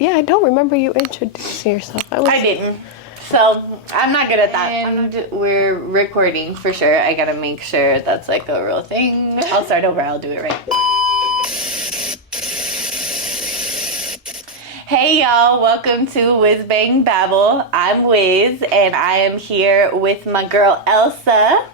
I don't remember you introducing yourself. I didn't. So, I'm not good at that. And we're recording for sure. I gotta make sure that's like a real thing. I'll start over. I'll do it right. Hey y'all, welcome to Whiz Bang Babble. I'm Whiz, and I am here with my girl Elsa.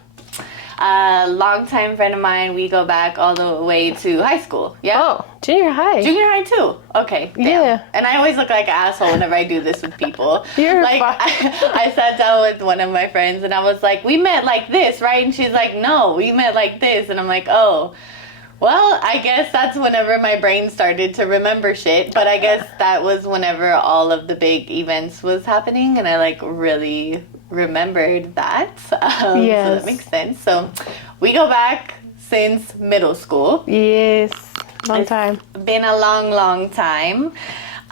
A longtime friend of mine. We go back all the way to high school. Yeah. Oh, junior high. Junior high too. Okay. Damn. Yeah. And I always look like an asshole whenever I do this with people. You're like fine. I sat down with one of my friends and I was like, "We met like this, right?" And she's like, "No, we met like this." And I'm like, "Oh, well, I guess that's whenever my brain started to remember shit." But I guess that was whenever all of the big events was happening, and I like really remembered that. Yes. So that makes sense. So we go back since middle school. Yes. Long time. It's been a long time.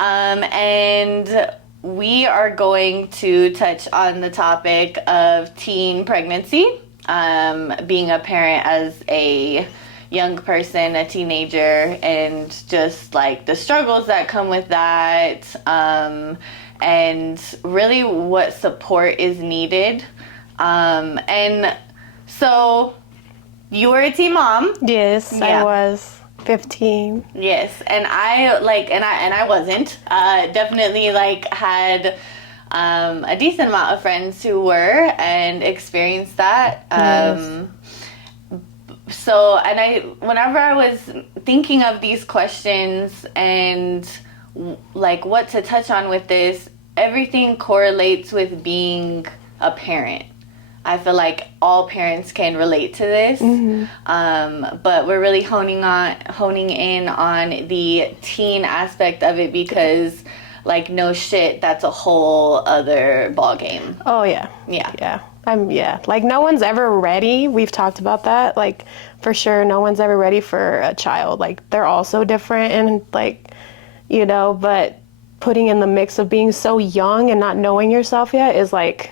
And we are going to touch on the topic of teen pregnancy, being a parent as a young person, a teenager, and just like the struggles that come with that, and really what support is needed. And so you were a teen mom. Yes, yeah. I was 15. Yes, and I wasn't. Definitely like had a decent amount of friends who were and experienced that. Yes. So, and whenever I was thinking of these questions and like what to touch on with this, everything correlates with being a parent. I feel like all parents can relate to this, but we're really honing in on the teen aspect of it because, like, no shit, that's a whole other ball game. Oh yeah, yeah. Like, no one's ever ready. We've talked about that. Like, for sure, no one's ever ready for a child. Like, they're all so different, and like, you know, but putting in the mix of being so young and not knowing yourself yet is like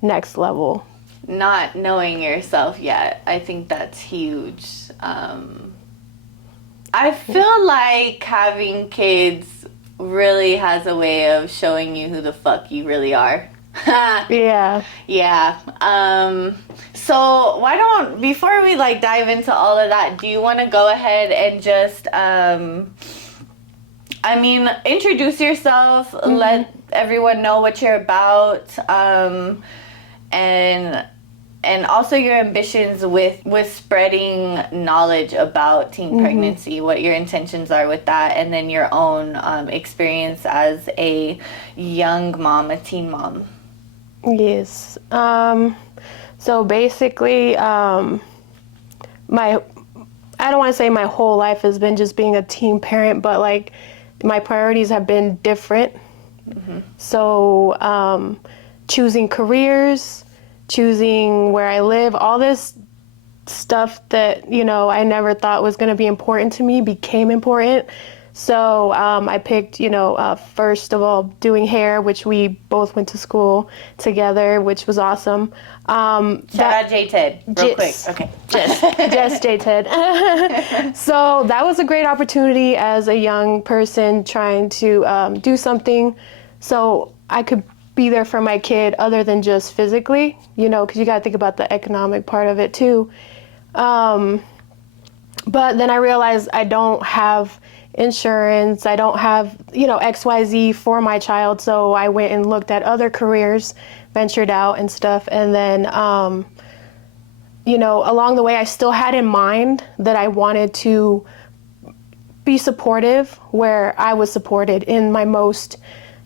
next level. Not knowing yourself yet, I think that's huge. I feel like having kids really has a way of showing you who the fuck you really are. Yeah. So before we like dive into all of that, do you want to go ahead and just introduce yourself, let everyone know what you're about, and also your ambitions with spreading knowledge about teen pregnancy, what your intentions are with that, and then your own experience as a young mom, a teen mom. Yes. So basically, I don't want to say my whole life has been just being a teen parent, but like my priorities have been different. So choosing careers, choosing where I live, all this stuff that, you know, I never thought was going to be important to me became important. So I picked, first of all, doing hair, which we both went to school together, which was awesome. Shout out J-Ted, real quick. Okay. Just J-Ted. So that was a great opportunity as a young person trying to do something so I could be there for my kid other than just physically, because you got to think about the economic part of it too. But then I realized I don't have insurance, I don't have, XYZ for my child. So I went and looked at other careers, ventured out and stuff. And then, along the way, I still had in mind that I wanted to be supportive where I was supported in my most,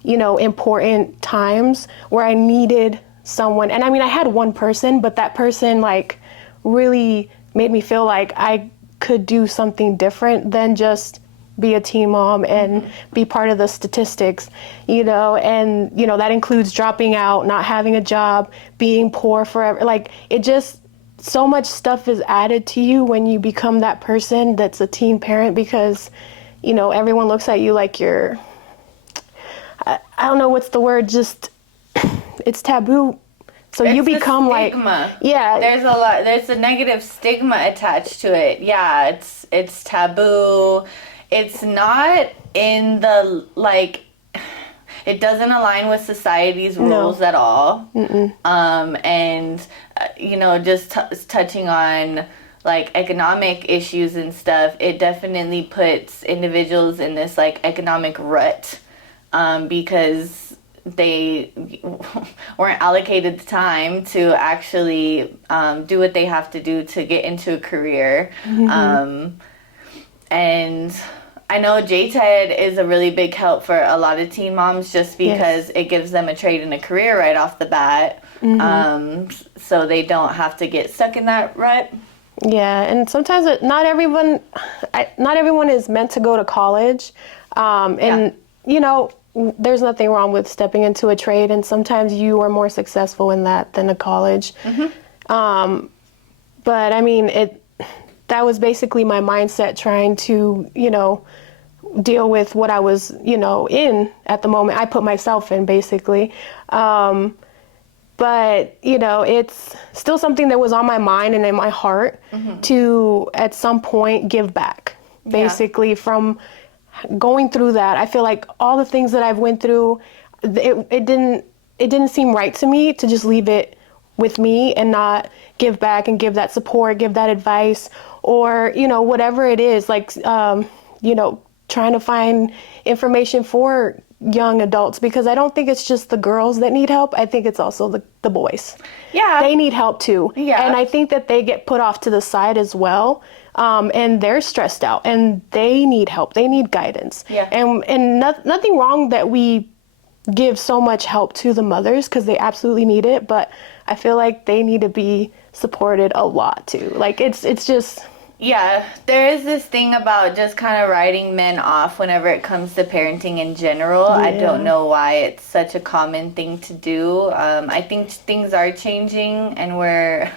important times where I needed someone. And I had one person, but that person like really made me feel like I could do something different than just be a teen mom and be part of the statistics, and, that includes dropping out, not having a job, being poor forever. Like, it just, so much stuff is added to you when you become that person that's a teen parent because, everyone looks at you like you're, I don't know what's the word, just, it's taboo. So you become like, yeah. There's a negative stigma attached to it. Yeah, it's taboo. It's not in the, like, it doesn't align with society's rules at all. And you know, just touching on like economic issues and stuff, it definitely puts individuals in this like economic rut, because they weren't allocated the time to actually do what they have to do to get into a career. And I know JTED is a really big help for a lot of teen moms, just because it gives them a trade and a career right off the bat. So they don't have to get stuck in that rut. Yeah, and sometimes not everyone is meant to go to college, and you know, there's nothing wrong with stepping into a trade, and sometimes you are more successful in that than a college. But I mean, that was basically my mindset, trying to, you know, deal with what I was, you know, in at the moment. I put myself in, basically. But, you know, it's still something that was on my mind and in my heart to, at some point, give back. Basically, from going through that, I feel like all the things that I've went through, it didn't seem right to me to just leave it with me and not give back and give that support, give that advice, or, you know, whatever it is, like, you know, trying to find information for young adults, because I don't think it's just the girls that need help. I think it's also the boys. Yeah. They need help too. Yeah. And I think that they get put off to the side as well. And they're stressed out and they need help. They need guidance. Yeah. And nothing wrong that we give so much help to the mothers, because they absolutely need it. But I feel like they need to be supported a lot too. Like it's just... Yeah, there is this thing about just kind of writing men off whenever it comes to parenting in general. Yeah. I don't know why it's such a common thing to do. I think things are changing, and we're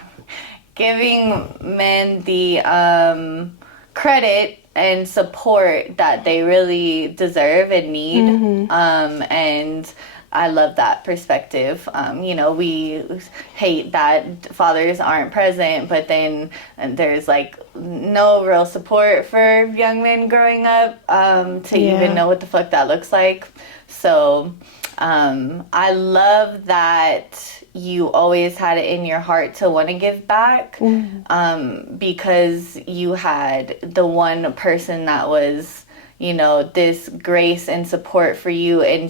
giving men the credit and support that they really deserve and need. And I love that perspective. You know, we hate that fathers aren't present, but then there's like no real support for young men growing up to even know what the fuck that looks like. So I love that you always had it in your heart to want to give back, because you had the one person that was, you know, this grace and support for you and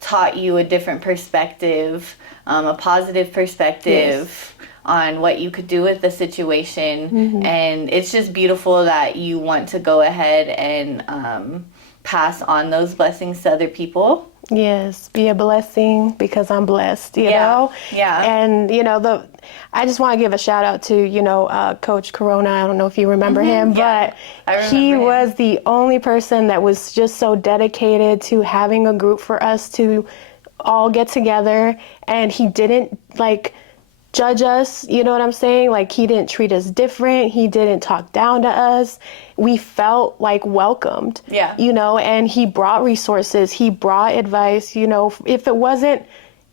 taught you a different perspective, a positive perspective on what you could do with the situation. And it's just beautiful that you want to go ahead and pass on those blessings to other people. Yes, be a blessing because I'm blessed, you know? Yeah. And, you know, I just want to give a shout out to, you know, Coach Corona. I don't know if you remember him, but he was the only person that was just so dedicated to having a group for us to all get together. And he didn't, like, judge us, you know what I'm saying? Like, he didn't treat us different. He didn't talk down to us. We felt like welcomed, you know, and he brought resources. He brought advice, you know, if it wasn't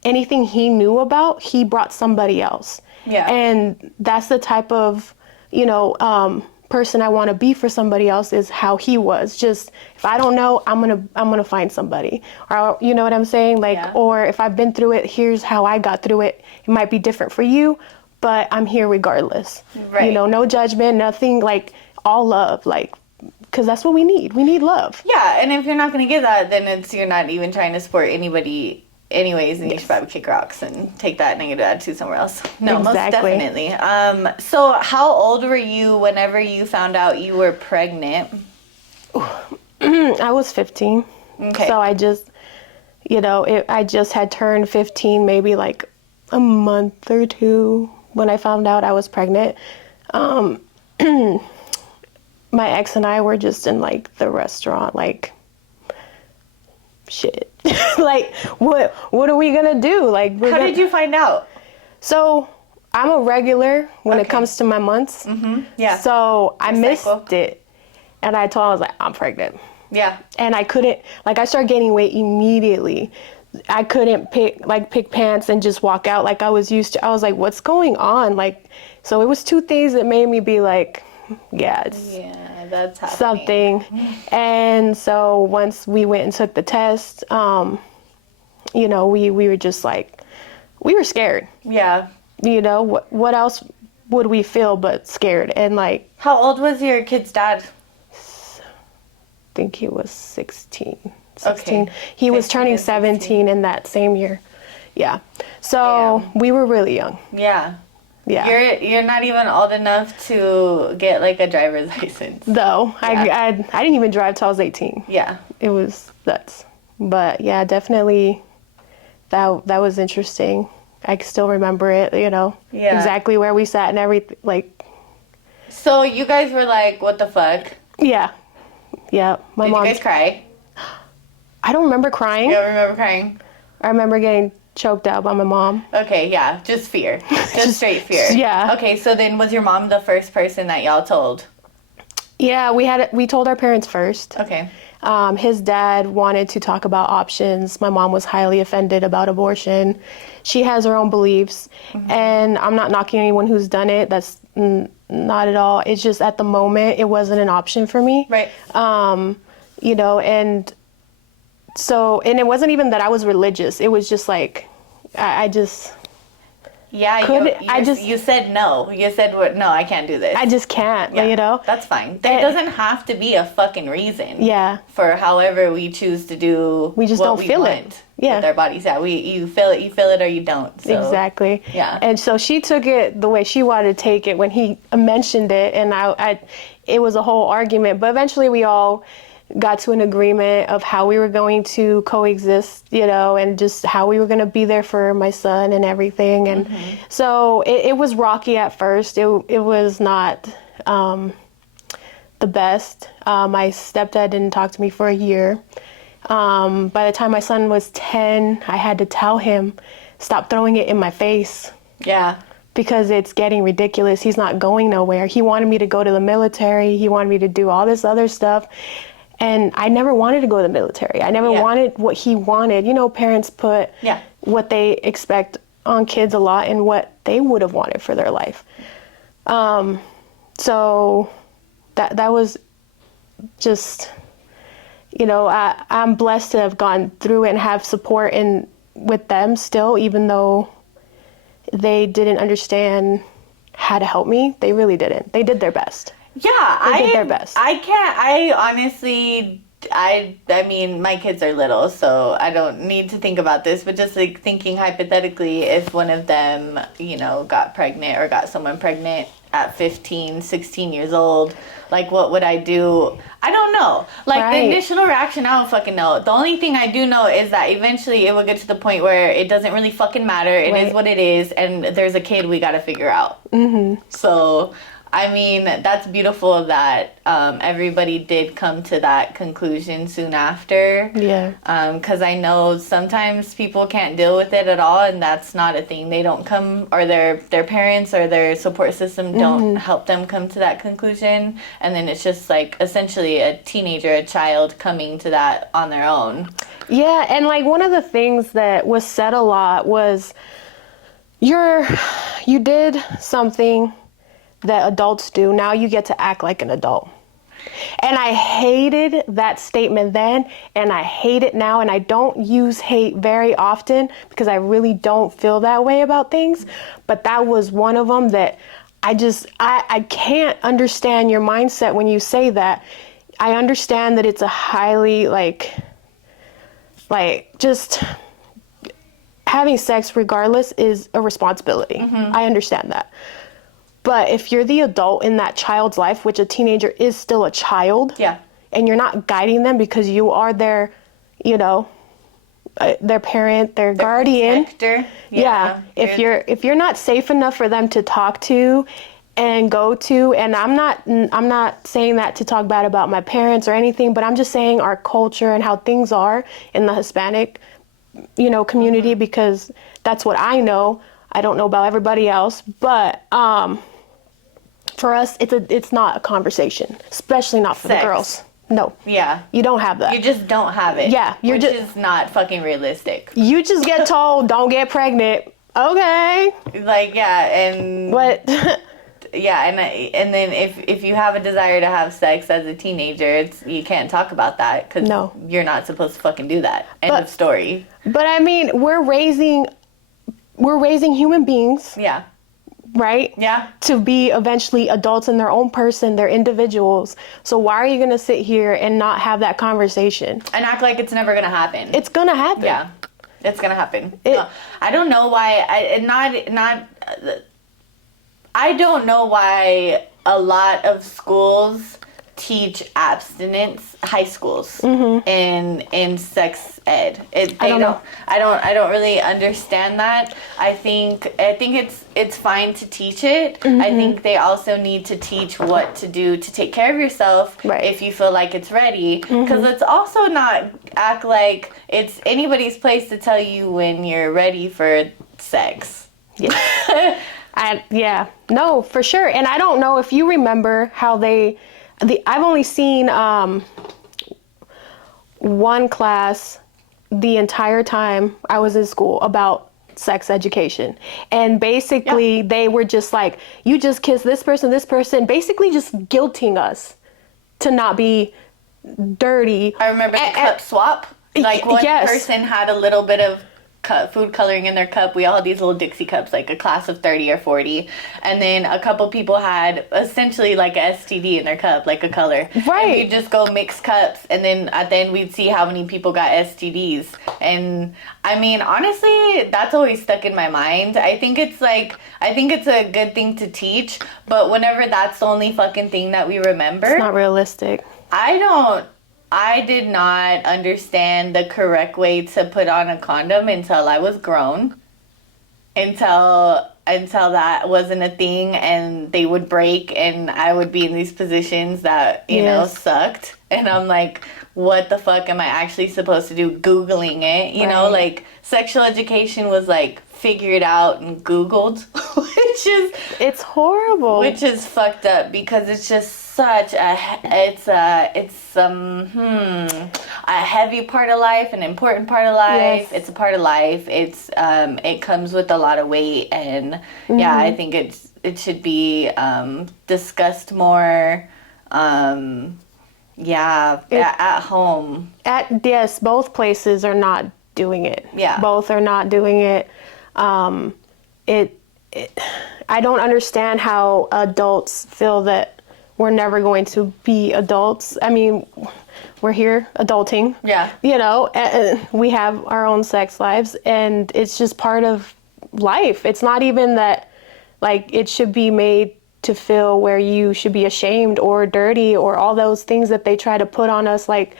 anything he knew about, he brought somebody else. Yeah. And that's the type of, you know, person I want to be for somebody else, is how he was. Just, if I don't know, I'm going to find somebody, or, you know what I'm saying? Like, or if I've been through it, here's how I got through it. It might be different for you, but I'm here regardless. Right. You know, no judgment, nothing, like, all love, like, because that's what we need. We need love. Yeah. And if you're not going to get that, then you're not even trying to support anybody anyways, and you should probably kick rocks and take that negative attitude somewhere else. No, exactly. Most definitely. So how old were you whenever you found out you were pregnant? I was 15. Okay. So I just, you know, I just had turned 15 maybe like a month or two when I found out I was pregnant. My ex and I were just in like the restaurant, like, shit. Like, what are we gonna do? Like, how did you find out? So I'm a regular when it comes to my months. Yeah. So I missed it, and I told him, I was like, I'm pregnant. Yeah. And I couldn't, like, I started gaining weight immediately. I couldn't pick pants and just walk out like I was used to. I was like, what's going on? Like, so it was two things that made me be like, yeah, that's happening. something. And so once we went and took the test, you know, we were just like, we were scared. Yeah. You know, what else would we feel but scared? And like, How old was your kid's dad? I think he was 16. Okay. He was 15 turning and 16. 17 in that same year. Yeah. So we were really young. Yeah. Yeah. You're not even old enough to get like a driver's license. Though Yeah. I didn't even drive till I was 18. Yeah. It was nuts. But yeah, definitely that was interesting. I can still remember it, you know. Yeah. Exactly where we sat and everything, like. So you guys were like, what the fuck? Yeah. Yeah. My Did mom. you guys cry? I don't remember crying. You don't remember crying? I remember getting choked out by my mom. Okay, yeah, just fear. Just straight fear. Yeah. Okay, so then was your mom the first person that y'all told? Yeah, we told our parents first. Okay. His dad wanted to talk about options. My mom was highly offended about abortion. She has her own beliefs, and I'm not knocking anyone who's done it. That's not at all. It's just at the moment, it wasn't an option for me. Right. You know, and so, and it wasn't even that I was religious. It was just like, I just, Yeah, you said no. You said, no, I can't do this. I just can't, Yeah, you know? That's fine. There doesn't have to be a fucking reason. Yeah. For however we choose to do We just what don't we feel want it. Yeah. with our bodies. Yeah, you feel it or you don't. So. Exactly. Yeah. And so she took it the way she wanted to take it when he mentioned it, and it was a whole argument. But eventually we all got to an agreement of how we were going to coexist, you know, and just how we were going to be there for my son and everything. And so it was rocky at first. It was not the best. My stepdad didn't talk to me for a year. By the time my son was 10, I had to tell him, stop throwing it in my face. Yeah. Because it's getting ridiculous. He's not going nowhere. He wanted me to go to the military. He wanted me to do all this other stuff. And I never wanted to go to the military. I never wanted what he wanted. You know, parents put what they expect on kids a lot and what they would have wanted for their life. So that was just, you know, I'm blessed to have gone through it and have support with them still, even though they didn't understand how to help me. They really didn't. They did their best. Yeah, They did their best. I honestly, I mean, my kids are little, so I don't need to think about this, but just like thinking hypothetically, if one of them, you know, got pregnant or got someone pregnant at 15, 16 years old, like what would I do? I don't know. Like the initial reaction, I don't fucking know. The only thing I do know is that eventually it will get to the point where it doesn't really fucking matter. It is what it is, and there's a kid we gotta figure out. So, I mean, that's beautiful that everybody did come to that conclusion soon after. Yeah. Because I know sometimes people can't deal with it at all, and that's not a thing. They don't come, or their parents or their support system don't help them come to that conclusion. And then it's just like essentially a teenager, a child coming to that on their own. Yeah, and like one of the things that was said a lot was, you did something that adults do, now you get to act like an adult. And I hated that statement then, and I hate it now, and I don't use hate very often because I really don't feel that way about things, but that was one of them that I can't understand your mindset when you say that. I understand that it's a highly, like just having sex regardless is a responsibility. I understand that. But if you're the adult in that child's life, which a teenager is still a child, and you're not guiding them because you are their, you know, their parent, their guardian. Protector. If you're not safe enough for them to talk to and go to, and I'm not saying that to talk bad about my parents or anything, but I'm just saying our culture and how things are in the Hispanic, you know, community, because that's what I know. I don't know about everybody else, but for us, it's not a conversation, especially not for the girls. No. Yeah. You don't have that. You just don't have it. Yeah. Which is not fucking realistic. You just get told, don't get pregnant. Okay. Like, yeah, and... What? yeah, and then if you have a desire to have sex as a teenager, you can't talk about that because you're not supposed to fucking do that. End of story. But I mean, we're raising human beings. Yeah. Right? Yeah. To be eventually adults in their own person, they're individuals. So why are you going to sit here and not have that conversation? And act like it's never going to happen. It's going to happen. Yeah. It's going to happen. No, I don't know why I don't know why a lot of schools teach abstinence, high schools, in sex ed. I don't really understand that. I think it's fine to teach it. I think they also need to teach what to do to take care of yourself if you feel like it's ready. Because let's also not act like it's anybody's place to tell you when you're ready for sex. Yeah. No, for sure. And I don't know if you remember how I've only seen one class the entire time I was in school about sex education. And basically they were just like, you just kiss this person, basically just guilting us to not be dirty. I remember the cup swap. Like one person had a little bit of food coloring in their cup. We all had these little Dixie cups, like a class of 30 or 40. And then a couple people had essentially like a STD in their cup, like a color. Right. And we'd just go mix cups. And then at the end, we'd see how many people got STDs. And I mean, honestly, that's always stuck in my mind. I think it's a good thing to teach. But whenever that's the only fucking thing that we remember. It's not realistic. I did not understand the correct way to put on a condom until I was grown. Until that wasn't a thing and they would break and I would be in these positions that, you know, sucked. And I'm like, what the fuck am I actually supposed to do? Googling it, you know, like sexual education was like figured out and Googled, it's horrible. Which is fucked up because it's just such a heavy part of life, an important part of life. Yes. It's a part of life. It comes with a lot of weight, and I think it should be discussed more. At home. Both places are not doing it. Yeah, both are not doing it. I don't understand how adults feel that we're never going to be adults. I mean, we're here adulting. Yeah. You know, we have our own sex lives and it's just part of life. It's not even that like it should be made to feel where you should be ashamed or dirty or all those things that they try to put on us. Like,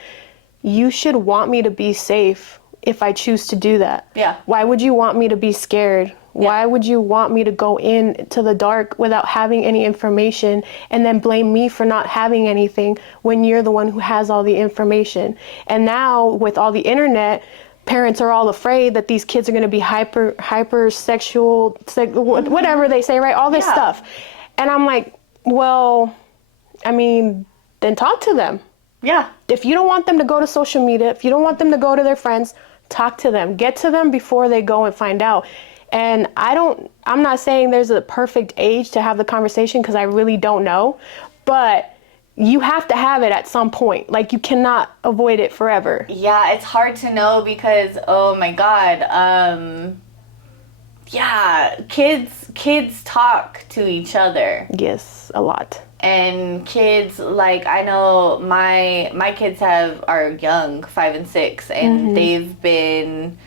you should want me to be safe if I choose to do that. Yeah. Why would you want me to be scared? Why would you want me to go into the dark without having any information and then blame me for not having anything when you're the one who has all the information? And now with all the internet, parents are all afraid that these kids are going to be hyper sexual, whatever they say, right? All this stuff. And I'm like, well, I mean, then talk to them. Yeah. If you don't want them to go to social media, if you don't want them to go to their friends, talk to them. Get to them before they go and find out. And I'm not saying there's a perfect age to have the conversation because I really don't know, but you have to have it at some point. Like, you cannot avoid it forever. Yeah, it's hard to know because, oh my God, kids talk to each other. Yes, a lot. And kids, like, I know my kids are young, 5 and 6, and they've been,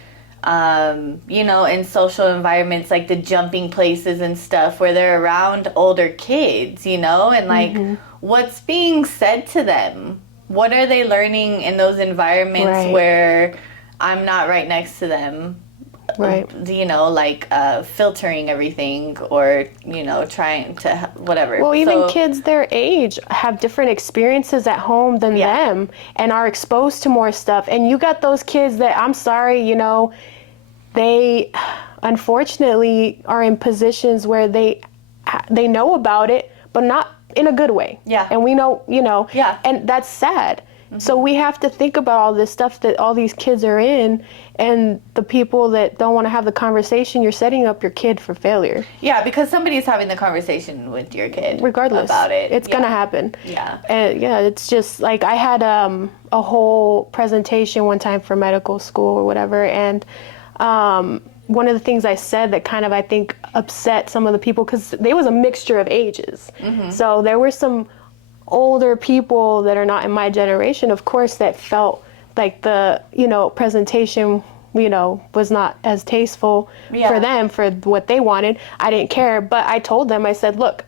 in social environments like the jumping places and stuff where they're around older kids, and like, what's being said to them? What are they learning in those environments where I'm not right next to them? Right. Filtering everything or, trying to whatever. Well, even kids their age have different experiences at home than them and are exposed to more stuff. And you got those kids that, I'm sorry, they unfortunately are in positions where they know about it, but not in a good way. Yeah. And we know, and that's sad. So we have to think about all this stuff that all these kids are in, and the people that don't want to have the conversation. You're setting up your kid for failure. Yeah, because somebody's having the conversation with your kid Regardless about it. it's gonna happen. Yeah. And yeah, it's just like I had a whole presentation one time for medical school or whatever, and one of the things I said that kind of I think upset some of the people, because there was a mixture of ages. So there were some older people that are not in my generation, of course, that felt like the presentation was not as tasteful for them, for what they wanted. I didn't care, but I told them, I said, look,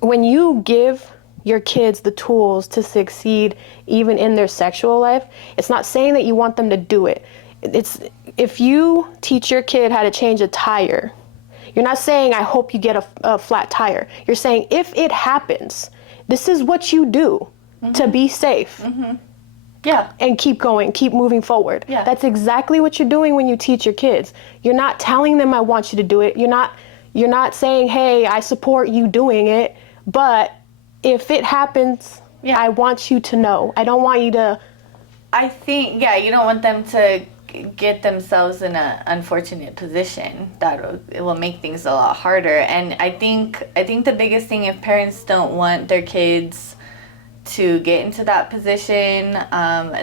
when you give your kids the tools to succeed even in their sexual life, it's not saying that you want them to do it. It's if you teach your kid how to change a tire, you're not saying I hope you get a flat tire. You're saying if it happens, this is what you do to be safe. Yeah. And keep going, keep moving forward. Yeah. That's exactly what you're doing when you teach your kids. You're not telling them I want you to do it. You're not saying, hey, I support you doing it, but if it happens, I want you to know. I don't want you to. I think, you don't want them to get themselves in an unfortunate position it will make things a lot harder. And I think the biggest thing, if parents don't want their kids to get into that position,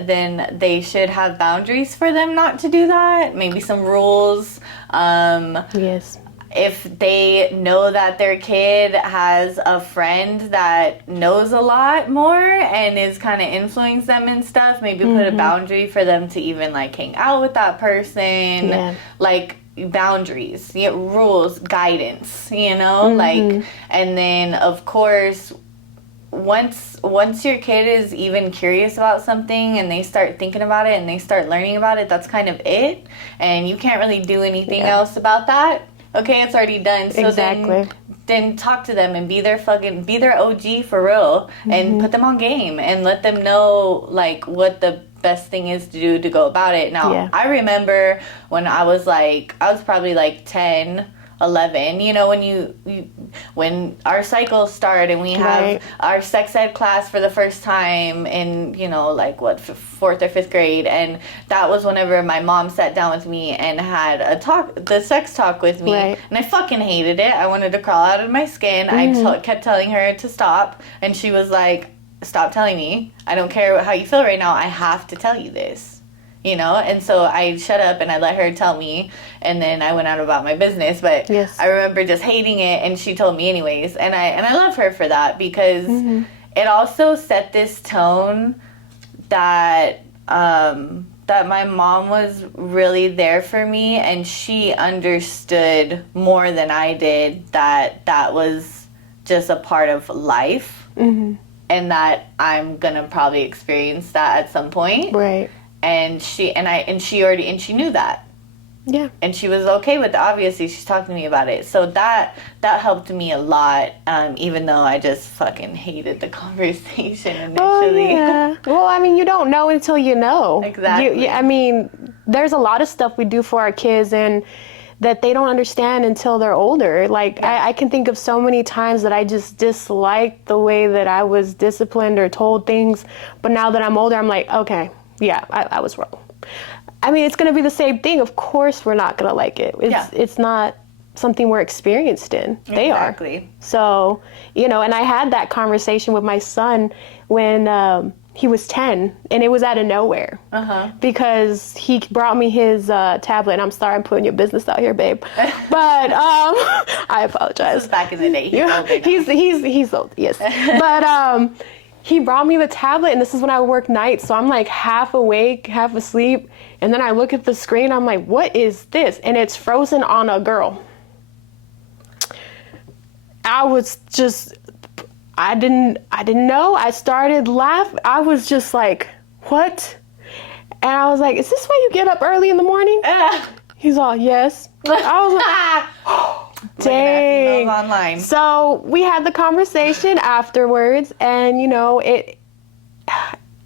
then they should have boundaries for them not to do that. Maybe some rules. Yes. If they know that their kid has a friend that knows a lot more and is kind of influencing them and stuff, maybe put a boundary for them to even like hang out with that person. Yeah. Like boundaries, rules, guidance, like, and then of course, once your kid is even curious about something and they start thinking about it and they start learning about it, that's kind of it, and you can't really do anything else about that. Okay, it's already done. So then talk to them and be their OG for real, and put them on game and let them know like what the best thing is to do to go about it. Now, I remember when I was probably like 10, 11, when our cycles start and we have our sex ed class for the first time in, fourth or fifth grade. And that was whenever my mom sat down with me and had the sex talk with me. And I fucking hated it. I wanted to crawl out of my skin. I kept telling her to stop. And she was like, stop telling me. I don't care how you feel right now. I have to tell you this. And so I shut up and I let her tell me, and then I went out about my business. But I remember just hating it, and she told me anyways, and I love her for that, because it also set this tone that that my mom was really there for me, and she understood more than I did that was just a part of life, and that I'm gonna probably experience that at some point. Right. And she knew that. Yeah. And she was okay with it. Obviously, she's talking to me about it. So that helped me a lot, even though I just fucking hated the conversation initially. Oh, yeah. Well, I mean, you don't know until you know. Exactly. I mean, there's a lot of stuff we do for our kids and that they don't understand until they're older. Like, I can think of so many times that I just disliked the way that I was disciplined or told things. But now that I'm older, I'm like, okay. Yeah, I was wrong. I mean, it's going to be the same thing. Of course, we're not going to like it. It's not something we're experienced in. They are. So, and I had that conversation with my son when he was 10, and it was out of nowhere. Because he brought me his tablet, and I'm sorry I'm putting your business out here, babe. But I apologize. This was back in the day. He's older now. He's old, yes. But he brought me the tablet, and this is when I work nights, so I'm like half awake, half asleep, and then I look at the screen, I'm like, what is this? And it's Frozen on a girl. I was just, I didn't know. I started laughing. I was just like, what? And I was like, is this why you get up early in the morning? He's all, yes. I was like, oh, dang. Online. So we had the conversation afterwards, and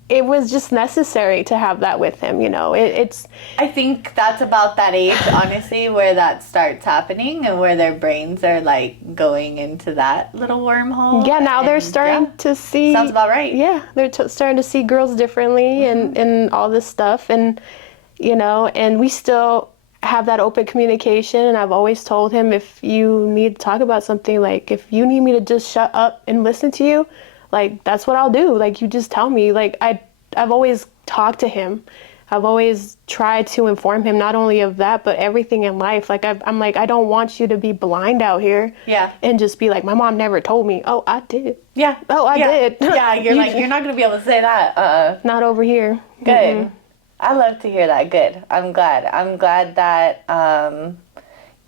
it was just necessary to have that with him, you know. It's I think that's about that age, honestly, where that starts happening and where their brains are like going into that little wormhole. yeah, now they're starting to see. Sounds about right. Yeah, they're starting to see girls differently and all this stuff. And, you know, and we still have that open communication. And I've always told him, if you need to talk about something, like if you need me to just shut up and listen to you, like that's what I'll do. Like you just tell me. Like I've always talked to him. I've always tried to inform him not only of that, but everything in life. Like I'm like, I don't want you to be blind out here. Yeah. And just be like, my mom never told me. Oh, I did. Yeah. Oh, I did. Yeah, you're like, you're not going to be able to say that. Not over here. Good. Mm-mm. I love to hear that. Good. I'm glad that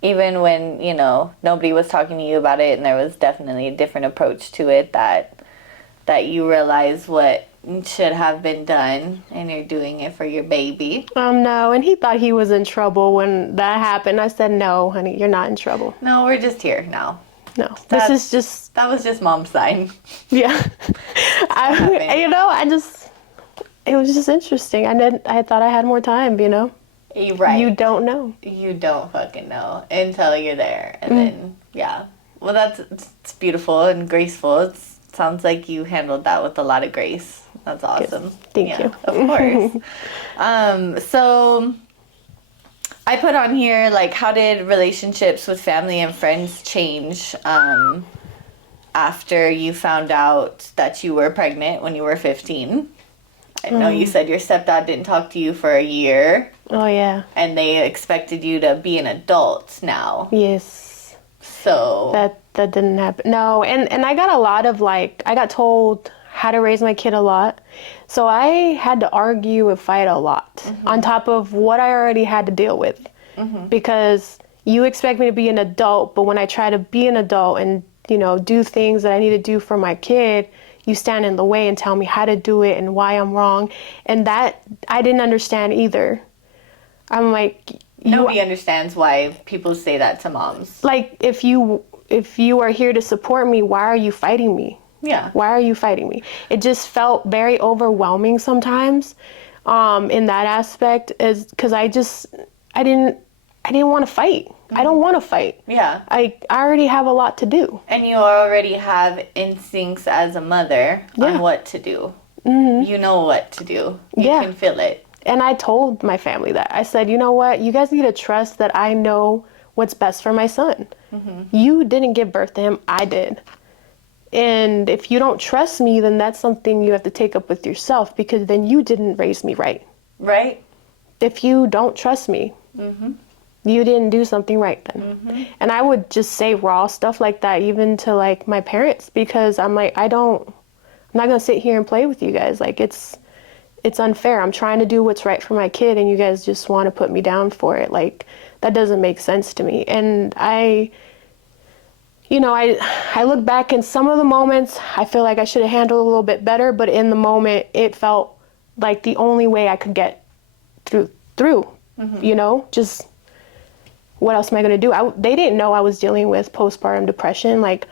even when, you know, nobody was talking to you about it and there was definitely a different approach to it, that you realize what should have been done and you're doing it for your baby. No, and he thought he was in trouble when that happened. I said, no, honey, you're not in trouble. No, we're just here now. No, this is just... That was just mom's sign. Yeah. It was just interesting. I thought I had more time, you know? You're right. You don't know. You don't fucking know until you're there. And then, yeah. Well, it's beautiful and graceful. It sounds like you handled that with a lot of grace. That's awesome. Good. Thank you. Of course. So I put on here, like, how did relationships with family and friends change after you found out that you were pregnant when you were 15? I know you said your stepdad didn't talk to you for a year. Oh, yeah. And they expected you to be an adult now. Yes. So... That didn't happen. No, and I got a lot of, like, I got told how to raise my kid a lot. So I had to argue and fight a lot on top of what I already had to deal with. Because you expect me to be an adult, but when I try to be an adult and, you know, do things that I need to do for my kid, you stand in the way and tell me how to do it and why I'm wrong. And that I didn't understand either. I'm like... Nobody understands why people say that to moms. Like, if you are here to support me, why are you fighting me? Yeah. Why are you fighting me? It just felt very overwhelming sometimes in that aspect, is because I didn't want to fight. I don't want to fight. Yeah. I already have a lot to do. And you already have instincts as a mother on what to do. You know what to do. You can feel it. And I told my family that. I said, you know what? You guys need to trust that I know what's best for my son. You didn't give birth to him. I did. And if you don't trust me, then that's something you have to take up with yourself, because then you didn't raise me right. Right. If you don't trust me, you didn't do something right then. And I would just say raw stuff like that, even to like my parents, because I'm like, I'm not going to sit here and play with you guys. Like, it's unfair. I'm trying to do what's right for my kid, and you guys just want to put me down for it. Like, that doesn't make sense to me. And I look back in some of the moments, I feel like I should have handled a little bit better, but in the moment, it felt like the only way I could get through, you know, just what else am I going to do? They didn't know I was dealing with postpartum depression. Like,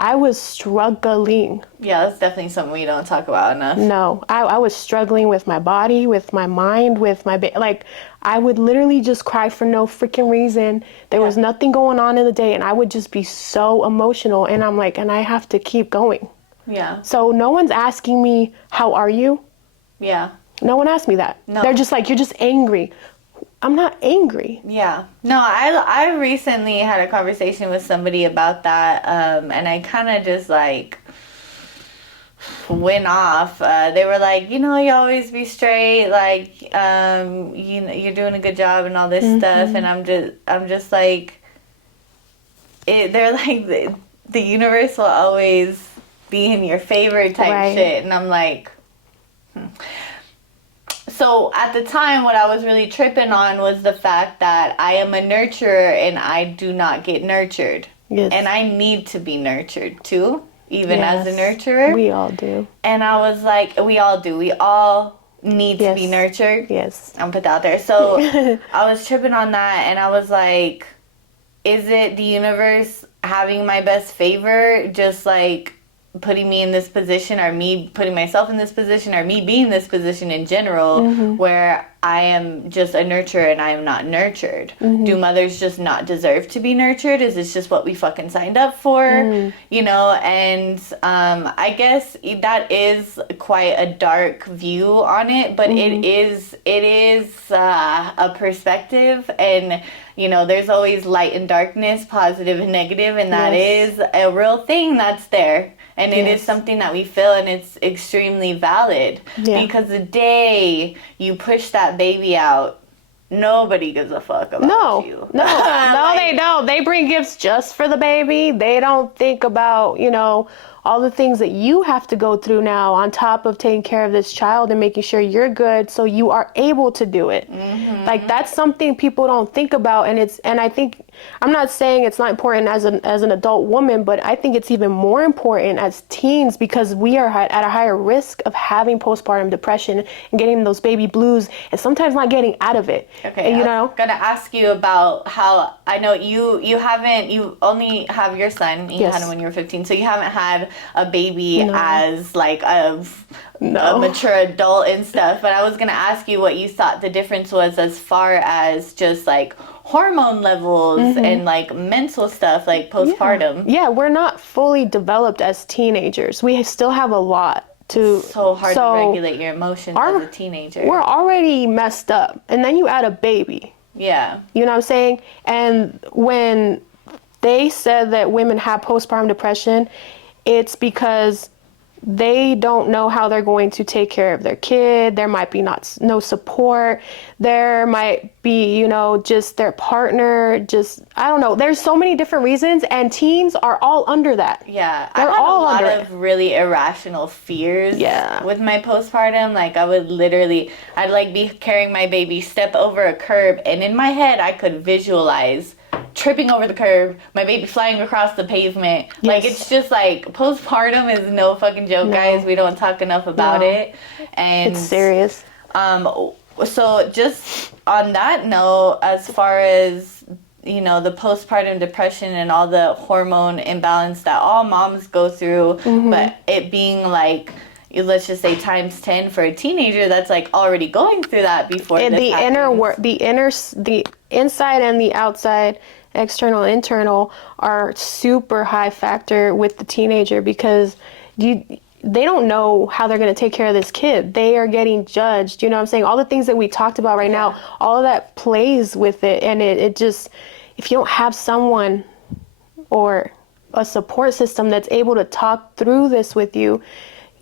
I was struggling. Yeah, that's definitely something we don't talk about enough. No, I was struggling with my body, with my mind, with my... Like, I would literally just cry for no freaking reason. There was nothing going on in the day, and I would just be so emotional. And I'm like, and I have to keep going. Yeah. So no one's asking me, how are you? Yeah. No one asked me that. No. They're just like, you're just angry. I'm not angry. Yeah. No, I recently had a conversation with somebody about that, and I kind of just, like, went off. They were like, you know, you always be straight, like, you know, you're doing a good job and all this stuff, and I'm just like, they're like, the universe will always be in your favor type shit, and I'm like, So at the time, what I was really tripping on was the fact that I am a nurturer and I do not get nurtured. Yes. And I need to be nurtured too, even as a nurturer. We all do. And I was like, we all do. We all need to be nurtured. Yes. I'll put that out there. So I was tripping on that, and I was like, is it the universe having my best favor, just like putting me in this position, or me putting myself in this position, or me being in this position in general, where I am just a nurturer and I am not nurtured? Do mothers just not deserve to be nurtured? Is this just what we fucking signed up for? You know, and I guess that is quite a dark view on it, but it is a perspective, and you know, there's always light and darkness, positive and negative, and that is a real thing that's there. And it is something that we feel, and it's extremely valid. Because the day you push that baby out, nobody gives a fuck about you. No, like, they don't. They bring gifts just for the baby. They don't think about, you know, all the things that you have to go through now on top of taking care of this child and making sure you're good so you are able to do it. Like, that's something people don't think about. And I think, I'm not saying it's not important as an adult woman, but I think it's even more important as teens, because we are at a higher risk of having postpartum depression and getting those baby blues and sometimes not getting out of it. Okay, and, you know, I'm gonna ask you about how, I know you only have your son. You had him when you were 15, so you haven't had a baby as like a mature adult and stuff. But I was gonna ask you what you thought the difference was as far as just like hormone levels and like mental stuff, like postpartum. Yeah, we're not fully developed as teenagers. We still have a lot to. So hard to regulate your emotions as a teenager. We're already messed up, and then you add a baby. Yeah. You know what I'm saying? And when they said that women have postpartum depression, it's because they don't know how they're going to take care of their kid. There might be no support. There might be, you know, just their partner, just, I don't know. There's so many different reasons, and teens are all under that. Yeah. They're all under it. I had a lot of really irrational fears with my postpartum. Like, I'd like be carrying my baby, step over a curb, and in my head, I could visualize tripping over the curb, my baby flying across the pavement. Like, it's just like, postpartum is no fucking joke, guys. We don't talk enough about it. And it's serious. So just on that note, as far as, you know, the postpartum depression and all the hormone imbalance that all moms go through, but it being like, let's just say times 10 for a teenager that's like already going through that before and this the happens. the inside and the outside, external, internal, are super high factor with the teenager, because they don't know how they're going to take care of this kid. They are getting judged. You know what I'm saying? All the things that we talked about right now, all of that plays with it. And it just, if you don't have someone or a support system that's able to talk through this with you,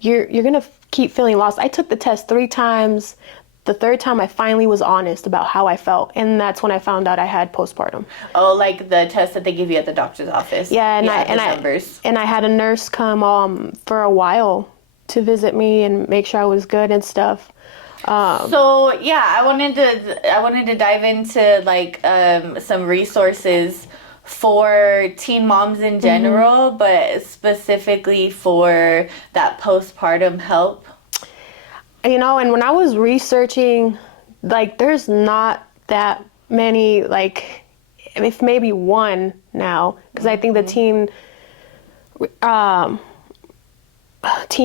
you're going to keep feeling lost. I took the test 3 times. The 3rd time I finally was honest about how I felt, and that's when I found out I had postpartum. Oh, like the test that they give you at the doctor's office. Yeah, and I had a nurse come for a while to visit me and make sure I was good and stuff. So yeah, I wanted to dive into like some resources for teen moms in general, but specifically for that postpartum help. You know, and when I was researching, like, there's not that many, like, if maybe one now, because I think the teen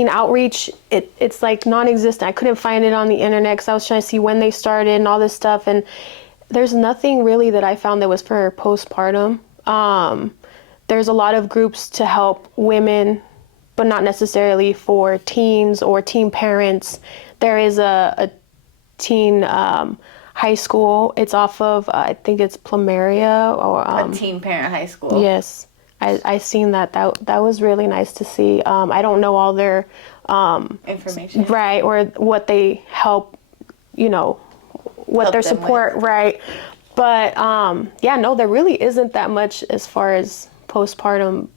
outreach, it's like non-existent. I couldn't find it on the internet because I was trying to see when they started and all this stuff, and there's nothing really that I found that was for postpartum. There's a lot of groups to help women, but not necessarily for teens or teen parents. There is a teen high school. It's off of, I think it's Plumeria. Or a teen parent high school. Yes. I seen that. That was really nice to see. I don't know all their information. Right, or what they help, you know, what help their support, with. Right. But there really isn't that much as far as postpartum.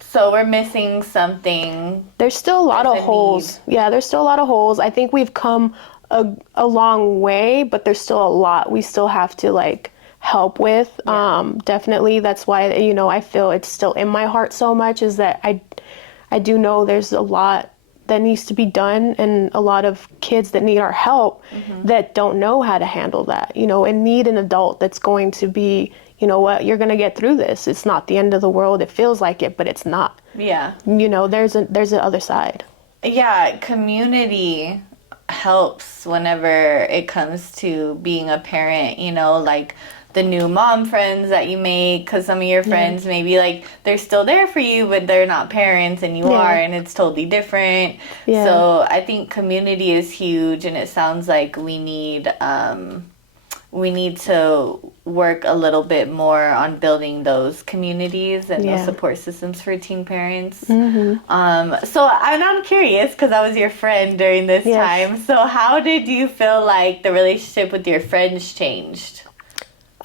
So we're missing something. There's still a lot of holes. Yeah, there's still a lot of holes. I think we've come a long way, but there's still a lot we still have to like help with. Definitely. That's why, you know, I feel it's still in my heart so much, is that I do know there's a lot that needs to be done, and a lot of kids that need our help that don't know how to handle that, and need an adult that's going to be, you know what, you're going to get through this. It's not the end of the world. It feels like it, but it's not. Yeah. There's the other side. Yeah, community helps whenever it comes to being a parent, like the new mom friends that you make, because some of your friends maybe like they're still there for you, but they're not parents and you are, and it's totally different. So I think community is huge, and it sounds like we need to work a little bit more on building those communities and those support systems for teen parents. So I'm curious, because I was your friend during this time. So how did you feel like the relationship with your friends changed?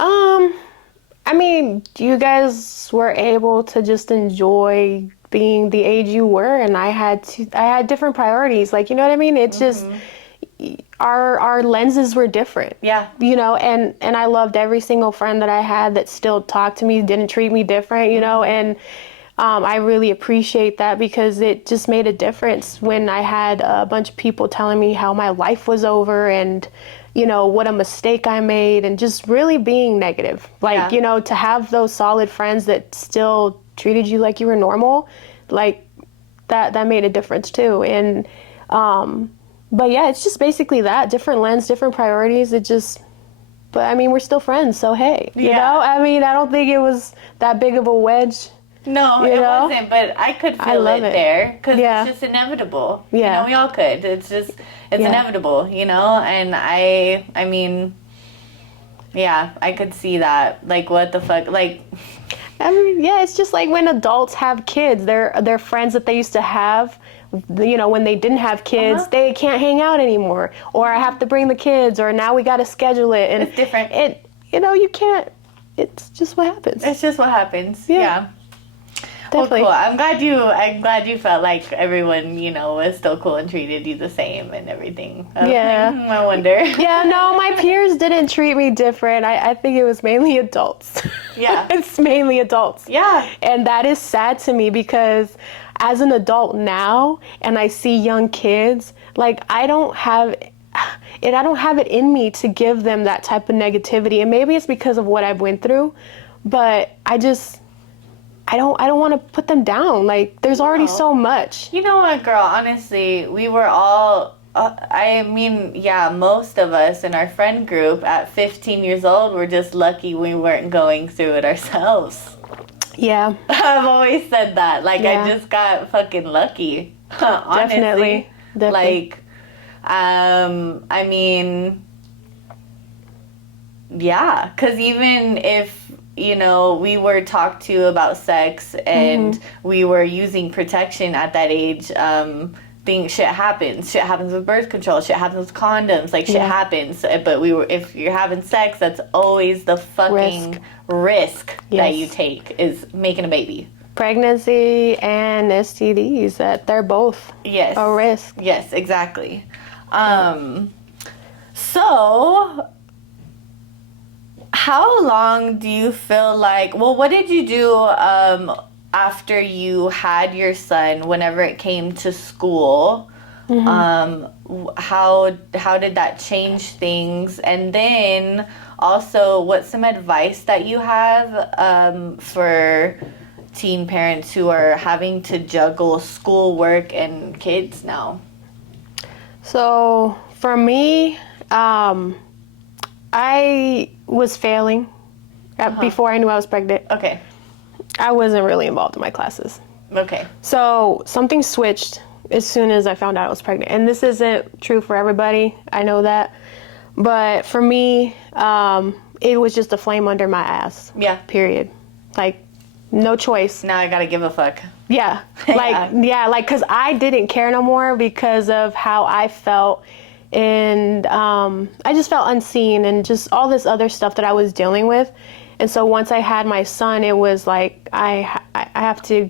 I mean, you guys were able to just enjoy being the age you were, and I had different priorities. Like, you know what I mean? It's just our lenses were different. Yeah. And I loved every single friend that I had that still talked to me, didn't treat me different, and I really appreciate that, because it just made a difference when I had a bunch of people telling me how my life was over and, what a mistake I made, and just really being negative. Like, to have those solid friends that still treated you like you were normal, like that made a difference too. And, but yeah, it's just basically that, different lens, different priorities. But I mean, we're still friends. So, hey, you know, I mean, I don't think it was that big of a wedge. No, it wasn't, but I could feel it there, because it's just inevitable. Yeah. We all could. It's inevitable, and I mean, yeah, I could see that. Like, what the fuck? Like, I mean, yeah, it's just like when adults have kids, they're friends that they used to have, when they didn't have kids, they can't hang out anymore, or I have to bring the kids, or now we got to schedule it. And it's different. You can't, it's just what happens. It's just what happens. Yeah. Definitely. Well, cool. I'm glad you felt like everyone, was still cool and treated you the same and everything. I wonder. Yeah, no, my peers didn't treat me different. I think it was mainly adults. Yeah. It's mainly adults. Yeah. And that is sad to me, because as an adult now, and I see young kids, like, I don't have it in me to give them that type of negativity. And maybe it's because of what I've went through, but I don't want to put them down. Like, there's already so much. You know what, girl? Honestly, we were all, most of us in our friend group at 15 years old were just lucky we weren't going through it ourselves. Yeah. I've always said that. Like, I just got fucking lucky. Honestly. Definitely. Like, I mean, yeah. Because even if, we were talked to about sex and we were using protection at that age, shit happens. Shit happens with birth control. Shit happens with condoms. Like, shit happens. But if you're having sex, that's always the fucking risk that you take, is making a baby. Pregnancy and STDs, that they're both a risk. Yes, exactly. So, how long do you feel like, what did you do after you had your son, whenever it came to school? How did that change things? And then also, what's some advice that you have for teen parents who are having to juggle schoolwork and kids now? So for me, I was failing before I knew I was pregnant. Okay. I wasn't really involved in my classes. Okay. So something switched as soon as I found out I was pregnant. And this isn't true for everybody. I know that. But for me, it was just a flame under my ass. Yeah. Period. Like, no choice. Now I gotta give a fuck. Yeah. Because I didn't care no more because of how I felt. And I just felt unseen and just all this other stuff that I was dealing with. And so once I had my son, it was like, I have to,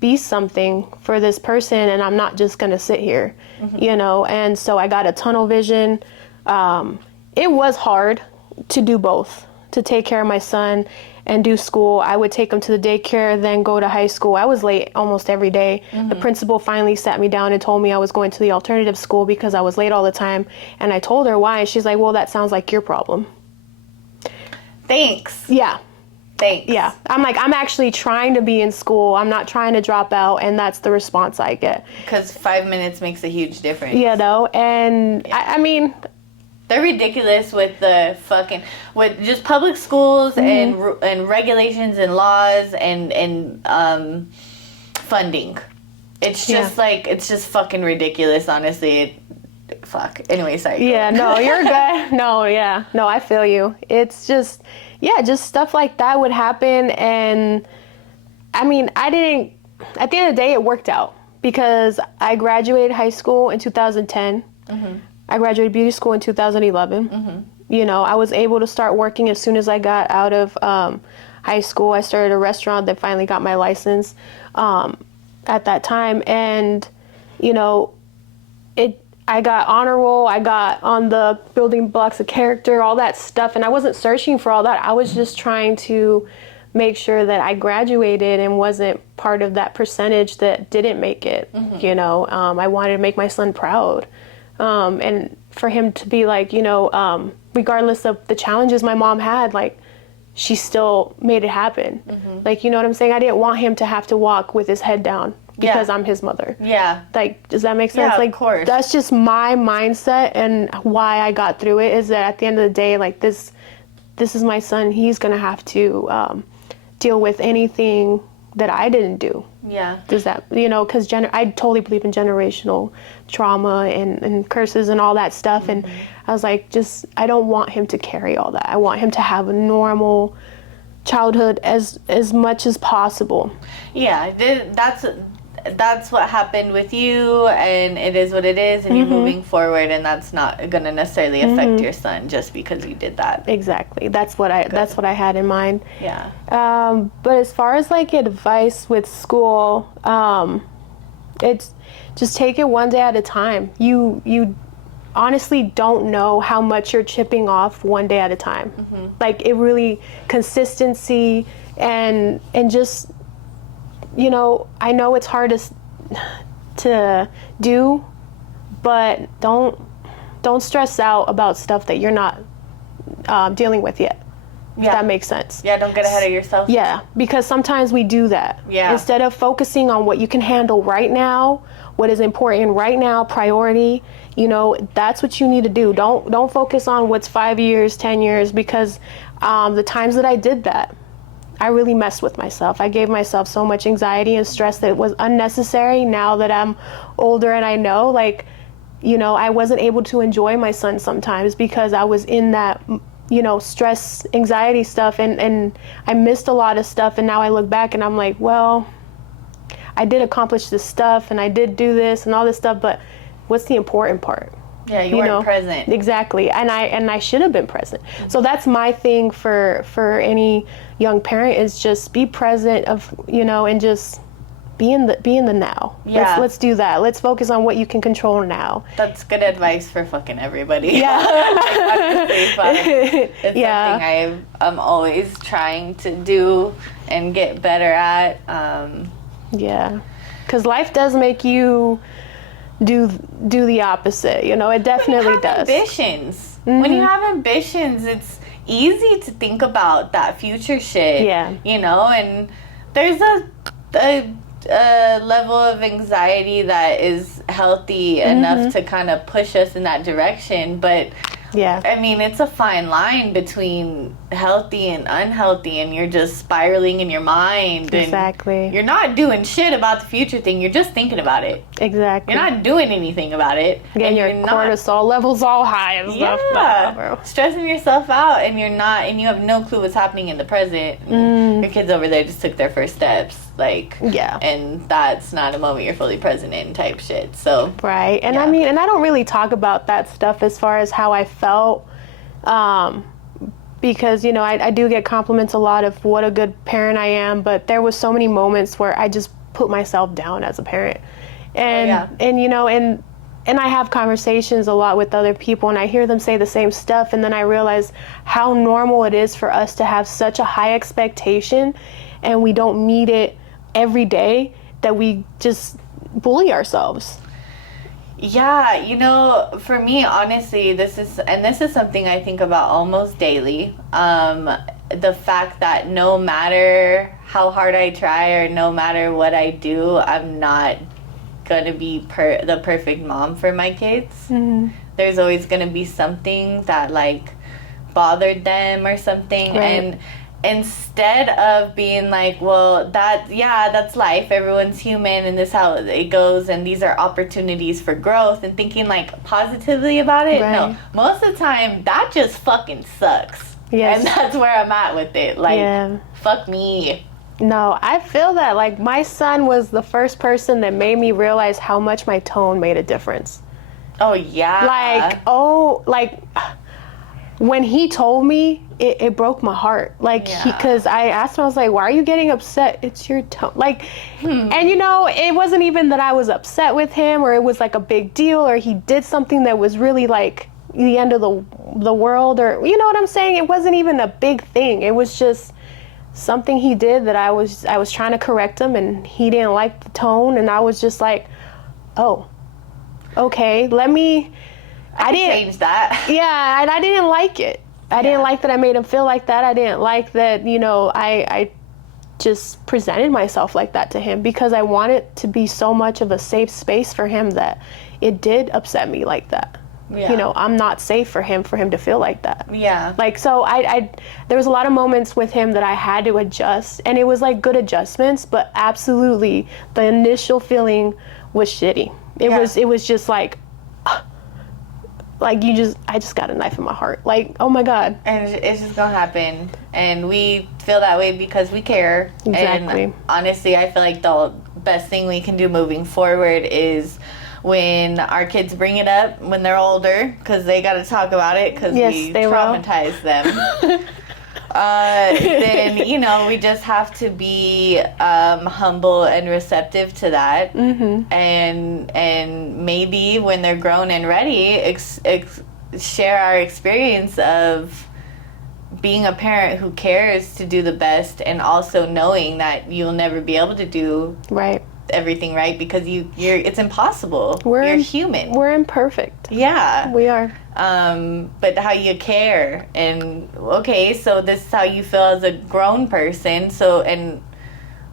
be something for this person, and I'm not just going to sit here, And so I got a tunnel vision. It was hard to do both, to take care of my son and do school. I would take them to the daycare, then go to high school. I was late almost every day. The principal finally sat me down and told me I was going to the alternative school because I was late all the time. And I told her why. And she's like, well, that sounds like your problem. Thanks. Yeah. Thanks. Yeah. I'm like, I'm actually trying to be in school. I'm not trying to drop out. And that's the response I get. Because 5 minutes makes a huge difference. You know, and I mean... They're ridiculous with with just public schools and regulations and laws and funding. It's just it's just fucking ridiculous, honestly. Fuck. Anyway, sorry. Yeah, no, you're good. No, yeah. No, I feel you. It's just, just stuff like that would happen. And I mean, at the end of the day, it worked out because I graduated high school in 2010. I graduated beauty school in 2011. You know, I was able to start working as soon as I got out of high school. I started a restaurant that finally got my license at that time. And, you know, I got honor roll, I got on the building blocks of character, all that stuff. And I wasn't searching for all that. I was just trying to make sure that I graduated and wasn't part of that percentage that didn't make it. You know, I wanted to make my son proud. And for him to be like, you know, regardless of the challenges my mom had, like, she still made it happen. Like, you know what I'm saying? I didn't want him to have to walk with his head down because I'm his mother. Yeah. Like, does that make sense? Yeah, like, of course. That's just my mindset, and why I got through it is that at the end of the day, like, this is my son. He's going to have to deal with anything that I didn't do. Yeah. Does that, you know, because I totally believe in generational trauma and curses and all that stuff. And I was like, I don't want him to carry all that. I want him to have a normal childhood as much as possible. Yeah, that's what happened with you, and it is what it is, and you're moving forward, and that's not going to necessarily affect your son just because you did that. Exactly. That's what I had in mind. Yeah. But as far as like advice with school, it's just take it one day at a time. You honestly don't know how much you're chipping off one day at a time. Like, it really, consistency and just, you know, I know it's hard to do, but don't stress out about stuff that you're not dealing with yet. If that makes sense. Yeah, don't get ahead of yourself. Yeah, because sometimes we do that. Yeah. Instead of focusing on what you can handle right now, what is important right now, priority, you know, that's what you need to do. Don't focus on what's 5 years, 10 years, because the times that I did that, I really messed with myself. I gave myself so much anxiety and stress that it was unnecessary. Now that I'm older and I know, like, you know, I wasn't able to enjoy my son sometimes because I was in that, you know, stress, anxiety stuff, and I missed a lot of stuff. And now I look back and I'm like, well, I did accomplish this stuff and I did do this and all this stuff, but what's the important part? Yeah, you weren't present. Exactly. And I should have been present. So that's my thing for any young parent, is just be present and just be in the now. Yeah. Let's do that. Let's focus on what you can control now. That's good advice for fucking everybody. Yeah. It's something I'm always trying to do and get better at. Yeah. Because life does make you do the opposite, you know. It definitely does. Ambitions. When you have ambitions, it's easy to think about that future shit. Yeah. You know, and there's a level of anxiety that is healthy enough to kind of push us in that direction, but yeah, I mean, it's a fine line between healthy and unhealthy, and you're just spiraling in your mind. Exactly. And you're not doing shit about the future thing. You're just thinking about it. Exactly. You're not doing anything about it. And your cortisol levels all high and stuff. Yeah. Stressing yourself out, and you have no clue what's happening in the present. Your kids over there just took their first steps. Like, yeah. And that's not a moment you're fully present in type shit. So. Right. And I mean, and I don't really talk about that stuff as far as how I felt. Because, you know, I do get compliments a lot of what a good parent I am, but there was so many moments where I just put myself down as a parent. And, and you know, and and I have conversations a lot with other people, and I hear them say the same stuff, and then I realize how normal it is for us to have such a high expectation, and we don't meet it every day, that we just bully ourselves. Yeah, you know, for me, honestly, this is something I think about almost daily. The fact that no matter how hard I try or no matter what I do, I'm not gonna be the perfect mom for my kids. Mm-hmm. There's always gonna be something that like bothered them or something, right. And instead of being like, well, that's life, everyone's human, and this is how it goes, and these are opportunities for growth, and thinking like positively about it, right. No, most of the time that just fucking sucks. Yes. And that's where I'm at with it. Like, fuck me. No, I feel that. Like, my son was the first person that made me realize how much my tone made a difference. Oh, yeah. Like, when he told me, it broke my heart. Like, because I asked him, I was like, why are you getting upset? It's your tone. Like, and you know, it wasn't even that I was upset with him, or it was like a big deal, or he did something that was really like the end of the world, or, you know what I'm saying? It wasn't even a big thing. It was just something he did that I was trying to correct him, and he didn't like the tone, and I was just like, oh, okay, I didn't change that. Yeah, and I didn't like it. I didn't like that I made him feel like that. I didn't like that, you know, I just presented myself like that to him, because I wanted to be so much of a safe space for him that it did upset me like that. Yeah. You know, I'm not safe for him to feel like that. Yeah. Like, so I there was a lot of moments with him that I had to adjust, and it was like good adjustments, but absolutely the initial feeling was shitty. It was just like I just got a knife in my heart. Like, oh my God. And it's just gonna happen. And we feel that way because we care. Exactly. And honestly, I feel like the best thing we can do moving forward is when our kids bring it up when they're older, because they got to talk about it, because we traumatize them. Then, you know, we just have to be humble and receptive to that. Mm-hmm. And maybe when they're grown and ready, share our experience of being a parent who cares to do the best, and also knowing that you'll never be able to do everything right, because it's impossible. You're human. We're imperfect. Yeah. We are. But how you care, and okay, so this is how you feel as a grown person, so, and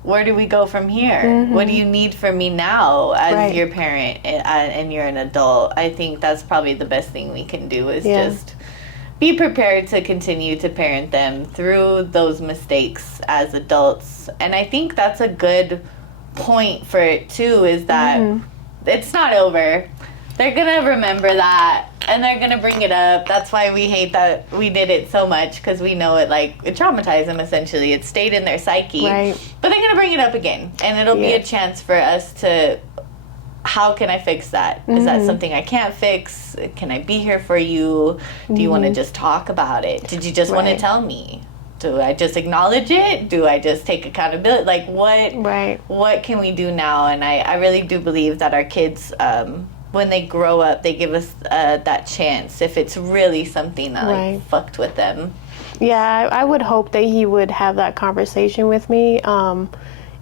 where do we go from here? Mm-hmm. What do you need from me now as your parent, and you're an adult? I think that's probably the best thing we can do, is just be prepared to continue to parent them through those mistakes as adults. And I think that's a good point for it too, is that it's not over. They're gonna remember that, and they're gonna bring it up. That's why we hate that we did it so much, because we know it traumatized them, essentially. It stayed in their psyche, but they're gonna bring it up again, and it'll be a chance for us to, how can I fix that? Is that something I can't fix? Can I be here for you? Do you want to just talk about it? Did you just want to tell me? Do I just acknowledge it? Do I just take accountability? Like, what can we do now? And I really do believe that our kids, when they grow up, they give us that chance, if it's really something that fucked with them. Yeah, I would hope that he would have that conversation with me.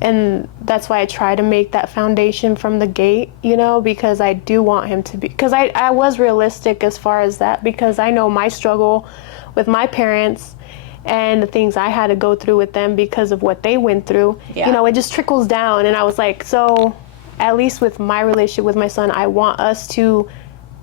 And that's why I try to make that foundation from the gate, you know, because I do want him to be, because I was realistic as far as that, because I know my struggle with my parents and the things I had to go through with them because of what they went through. You know, it just trickles down. And I was like, so at least with my relationship with my son, I want us to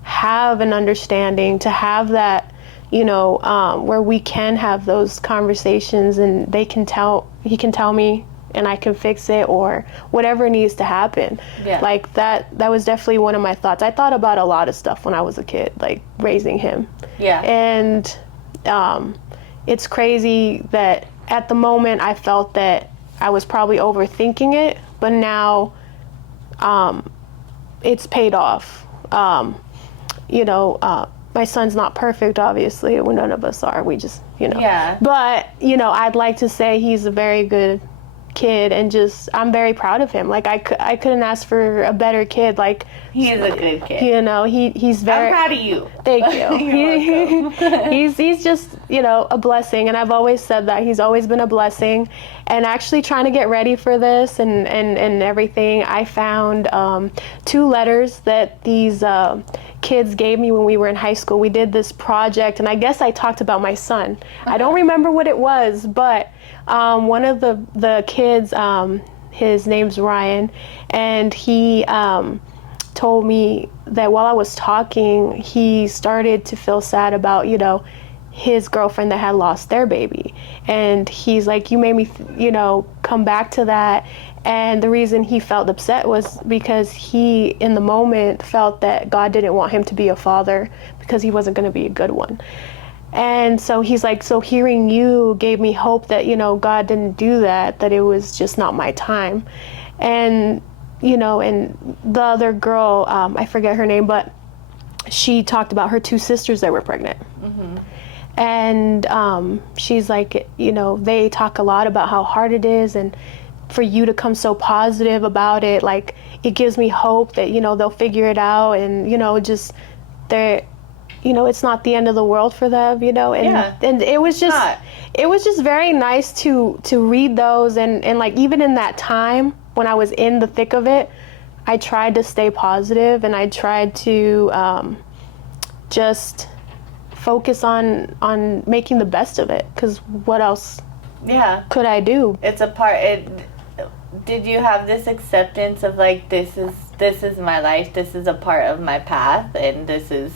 have an understanding, to have that, you know, where we can have those conversations, and he can tell me, and I can fix it, or whatever needs to happen. Yeah. Like that was definitely one of my thoughts. I thought about a lot of stuff when I was a kid, like raising him. Yeah. And it's crazy that at the moment I felt that I was probably overthinking it, but now it's paid off. You know, my son's not perfect, obviously. None of us are. We just, you know. Yeah. But, you know, I'd like to say he's a very good kid, and just I'm very proud of him. Like I couldn't ask for a better kid. Like He is a good kid. you know, he's very. I'm proud of you. Thank you. You're welcome. He's just, you know, a blessing, and I've always said that he's always been a blessing. And actually trying to get ready for this and everything, I found 2 letters that these kids gave me when we were in high school. We did this project, and I guess I talked about my son. I don't remember what it was, but one of the kids, his name's Ryan, and he told me that while I was talking, he started to feel sad about, you know, his girlfriend that had lost their baby. And he's like, you made me, you know, come back to that. And the reason he felt upset was because he, in the moment, felt that God didn't want him to be a father because he wasn't going to be a good one. And so he's like, so hearing you gave me hope that, you know, God didn't do that, that it was just not my time. And, you know, and the other girl, I forget her name, but she talked about her 2 sisters that were pregnant. Mm-hmm. And she's like, you know, they talk a lot about how hard it is, and for you to come so positive about it, like, it gives me hope that, you know, they'll figure it out, and, you know, just they're, you know, it's not the end of the world for them, you know. And and it was just very nice to read those, and like, even in that time when I was in the thick of it, I tried to stay positive, and I tried to just focus on making the best of it, because what else could I do? It's a part. Did you have this acceptance of, like, this is my life, this is a part of my path, and this is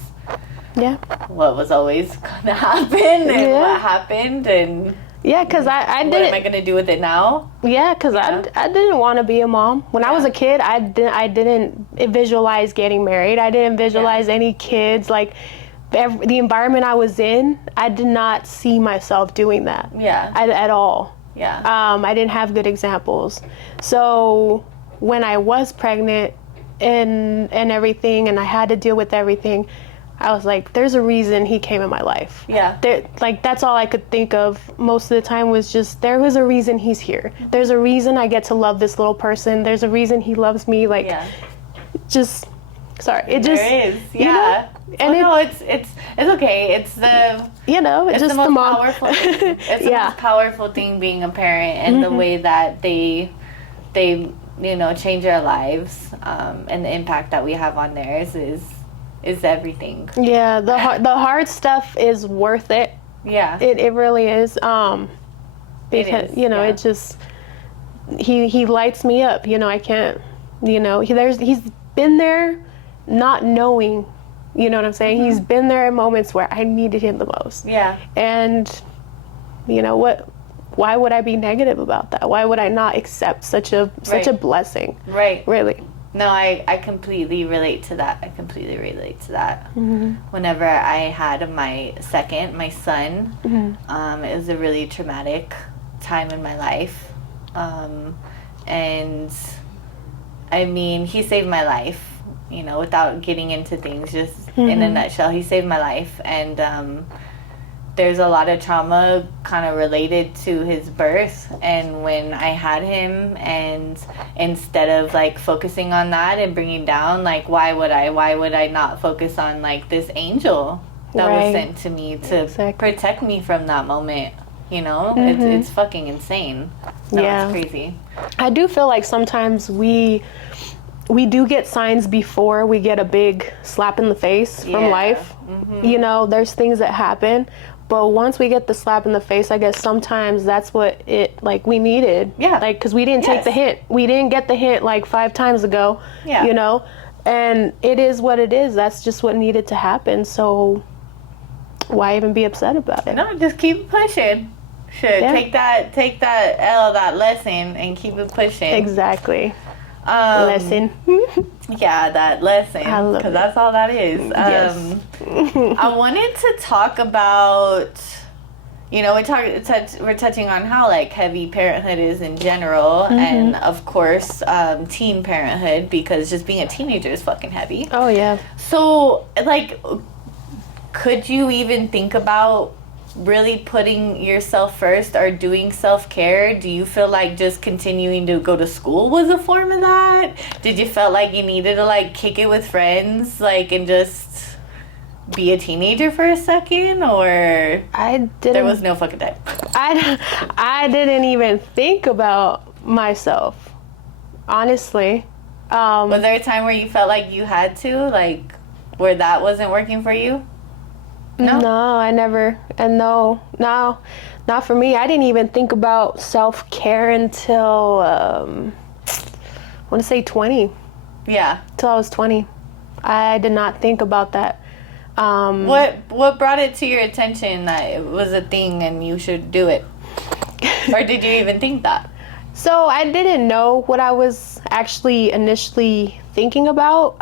what was always gonna happen, and what happened, and because I didn't. What am I gonna do with it now? Because I didn't want to be a mom when I was a kid. I didn't visualize getting married. I didn't visualize any kids. Like, the environment I was in, I did not see myself doing that. At all. I didn't have good examples. So when I was pregnant and everything, and I had to deal with everything, I was like, there's a reason he came in my life. Like, that's all I could think of most of the time, was just, there was a reason he's here. There's a reason I get to love this little person. There's a reason he loves me. Like, just, sorry. It just, there is. You know? And no, it's okay. It's the, you know, it's just the most the mom. powerful thing. It's the most powerful thing, being a parent, and the way that they you know, change our lives, and the impact that we have on theirs is everything. The hard stuff is worth it. It really is. Because you know, it just, he lights me up. You know, I can't, you know, he's been there not knowing. You know what I'm saying? He's been there at moments where I needed him the most. And, you know what? Why would I be negative about that? Why would I not accept such a blessing? Really. No, I completely relate to that. Whenever I had my son, it was a really traumatic time in my life. And, I mean, he saved my life. You know, without getting into things, just in a nutshell, he saved my life. And there's a lot of trauma kind of related to his birth. And when I had him, and instead of, like, focusing on that and bringing down, like, why would I not focus on, like, this angel that was sent to me to protect me from that moment? You know, it's fucking insane. No, it's crazy. I do feel like sometimes we do get signs before we get a big slap in the face from life. You know, there's things that happen, but once we get the slap in the face, I guess sometimes that's what we needed. Like, because we didn't take the hint. We didn't get the hint, like, 5 times ago. You know, and it is what it is. That's just what needed to happen. So why even be upset about it? No, just keep pushing. Take that L, that lesson, and keep it pushing. Exactly. Lesson. That lesson, because that's all that is. I wanted to talk about, you know, we're touching on how, like, heavy parenthood is in general, and of course teen parenthood, because just being a teenager is fucking heavy. So, like, could you even think about really putting yourself first or doing self-care? Do you feel like just continuing to go to school was a form of that? Did you feel like you needed to like kick it with friends, like, and just be a teenager for a second? Or I didn't. there was no fucking time? I didn't even think about myself, honestly. Was there a time where you felt like you had to, like, where that wasn't working for you? No, I never. And no, not for me. I didn't even think about self-care until, I want to say 20. Yeah. Till I was 20. I did not think about that. What brought it to your attention that it was a thing and you should do it? Or did you even think that? So I didn't know what I was actually initially thinking about,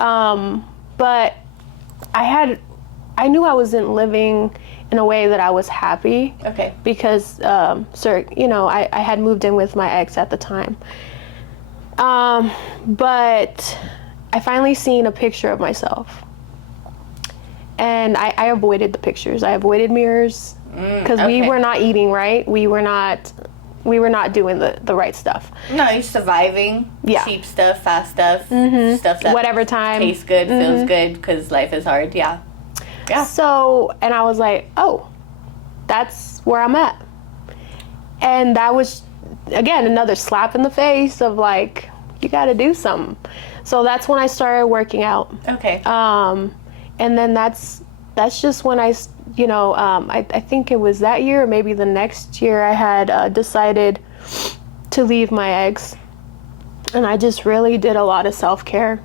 but I knew I wasn't living in a way that I was happy. Okay. Because, I had moved in with my ex at the time. But I finally seen a picture of myself. And I avoided the pictures. I avoided mirrors because we were not eating right. We were not doing the right stuff. No, you're surviving. Yeah. Cheap stuff, fast stuff, stuff that Whatever time. tastes good, feels good, because life is hard. Yeah. Yeah. So, and I was like, oh, that's where I'm at. And that was, again, another slap in the face of like, you got to do something. So that's when I started working out. Okay. And then that's just when I think it was that year or maybe the next year I had decided to leave my ex. And I just really did a lot of self-care.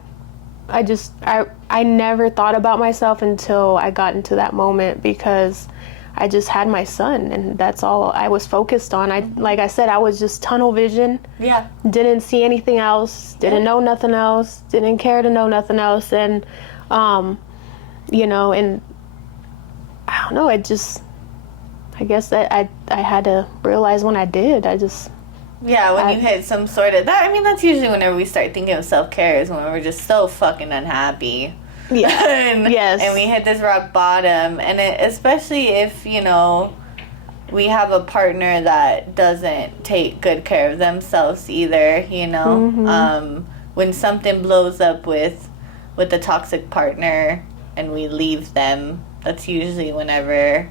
I never thought about myself until I got into that moment because I just had my son and that's all I was focused on. Like I said, I was just tunnel vision. Yeah. Didn't see anything else, didn't know nothing else, didn't care to know nothing else. And, and I don't know, I guess that I had to realize when I did, Yeah, when you hit some sort of that. I mean, that's usually whenever we start thinking of self-care is when we're just so fucking unhappy. Yeah. Yes. And we hit this rock bottom, and especially if we have a partner that doesn't take good care of themselves either. When something blows up with a toxic partner and we leave them, that's usually whenever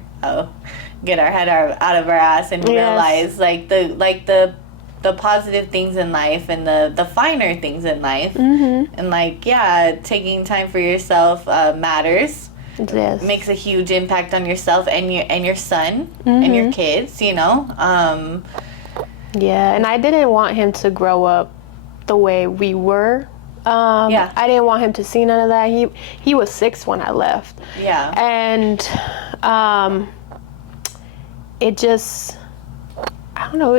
get our head out of our ass and realize the positive things in life and the finer things in life. And taking time for yourself matters. Yes. Makes a huge impact on yourself and your son and your kids, Yeah, and I didn't want him to grow up the way we were. I didn't want him to see none of that. He was 6 when I left. Yeah. And it just, I don't know,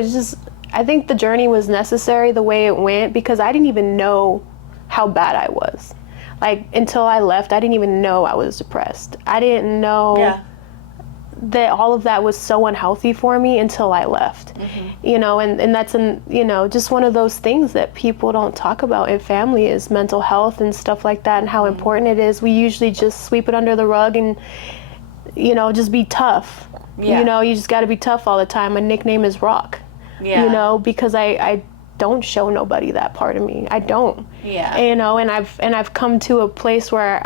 I think the journey was necessary the way it went because I didn't even know how bad I was. Like, until I left, I didn't even know I was depressed. I didn't know that all of that was so unhealthy for me until I left. And that's just one of those things that people don't talk about in family is mental health and stuff like that and how important it is. We usually just sweep it under the rug and, just be tough. Yeah. You just got to be tough all the time. My nickname is Rock. Yeah. Because I don't show nobody that part of me. I don't. Yeah. And I've come to a place where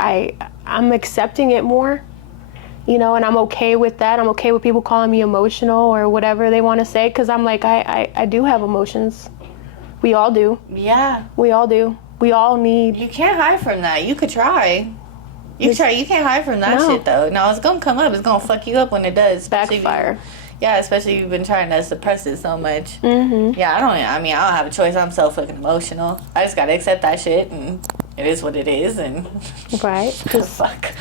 I'm accepting it more. And I'm okay with that. I'm okay with people calling me emotional or whatever they want to say because I'm like, I do have emotions. We all do. Yeah. We all do. We all need. You can't hide from that. You could try. You can't hide from that shit, though. No, it's going to come up. It's going to fuck you up when it does. Backfire. Especially if you've been trying to suppress it so much. Yeah, I don't have a choice. I'm so fucking emotional. I just got to accept that shit, and it is what it is, and... Right. Fuck.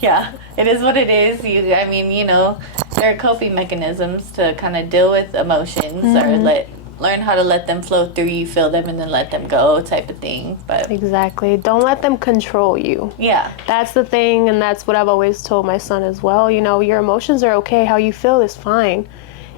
Yeah, it is what it is. There are coping mechanisms to kind of deal with emotions or learn how to let them flow through you, feel them, and then let them go type of thing. But exactly. Don't let them control you. Yeah. That's the thing, and that's what I've always told my son as well. Your emotions are okay. How you feel is fine.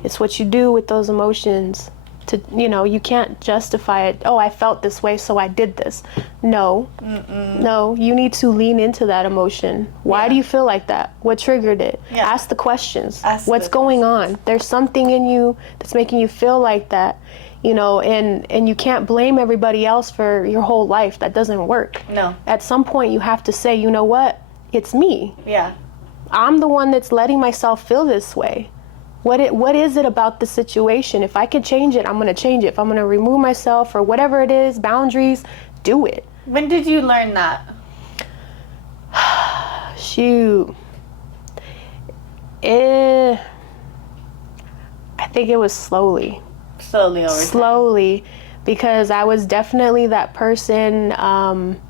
It's what you do with those emotions to, you can't justify it. Oh, I felt this way, so I did this. No. No, you need to lean into that emotion. Why do you feel like that? What triggered it? Ask the questions. What's going on? There's something in you that's making you feel like that, and you can't blame everybody else for your whole life. That doesn't work. No. At some point you have to say, you know what? It's me. Yeah. I'm the one that's letting myself feel this way. What is it about the situation? If I can change it, I'm going to change it. If I'm going to remove myself or whatever it is, boundaries, do it. When did you learn that? Shoot. I think it was slowly. Slowly over time. Slowly, because I was definitely that person, and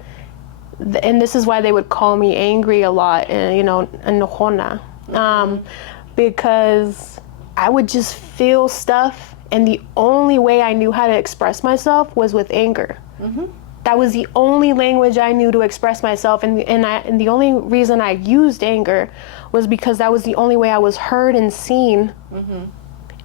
this is why they would call me angry a lot, enojona, because I would just feel stuff, and the only way I knew how to express myself was with anger. That was the only language I knew to express myself, and the only reason I used anger was because that was the only way I was heard and seen,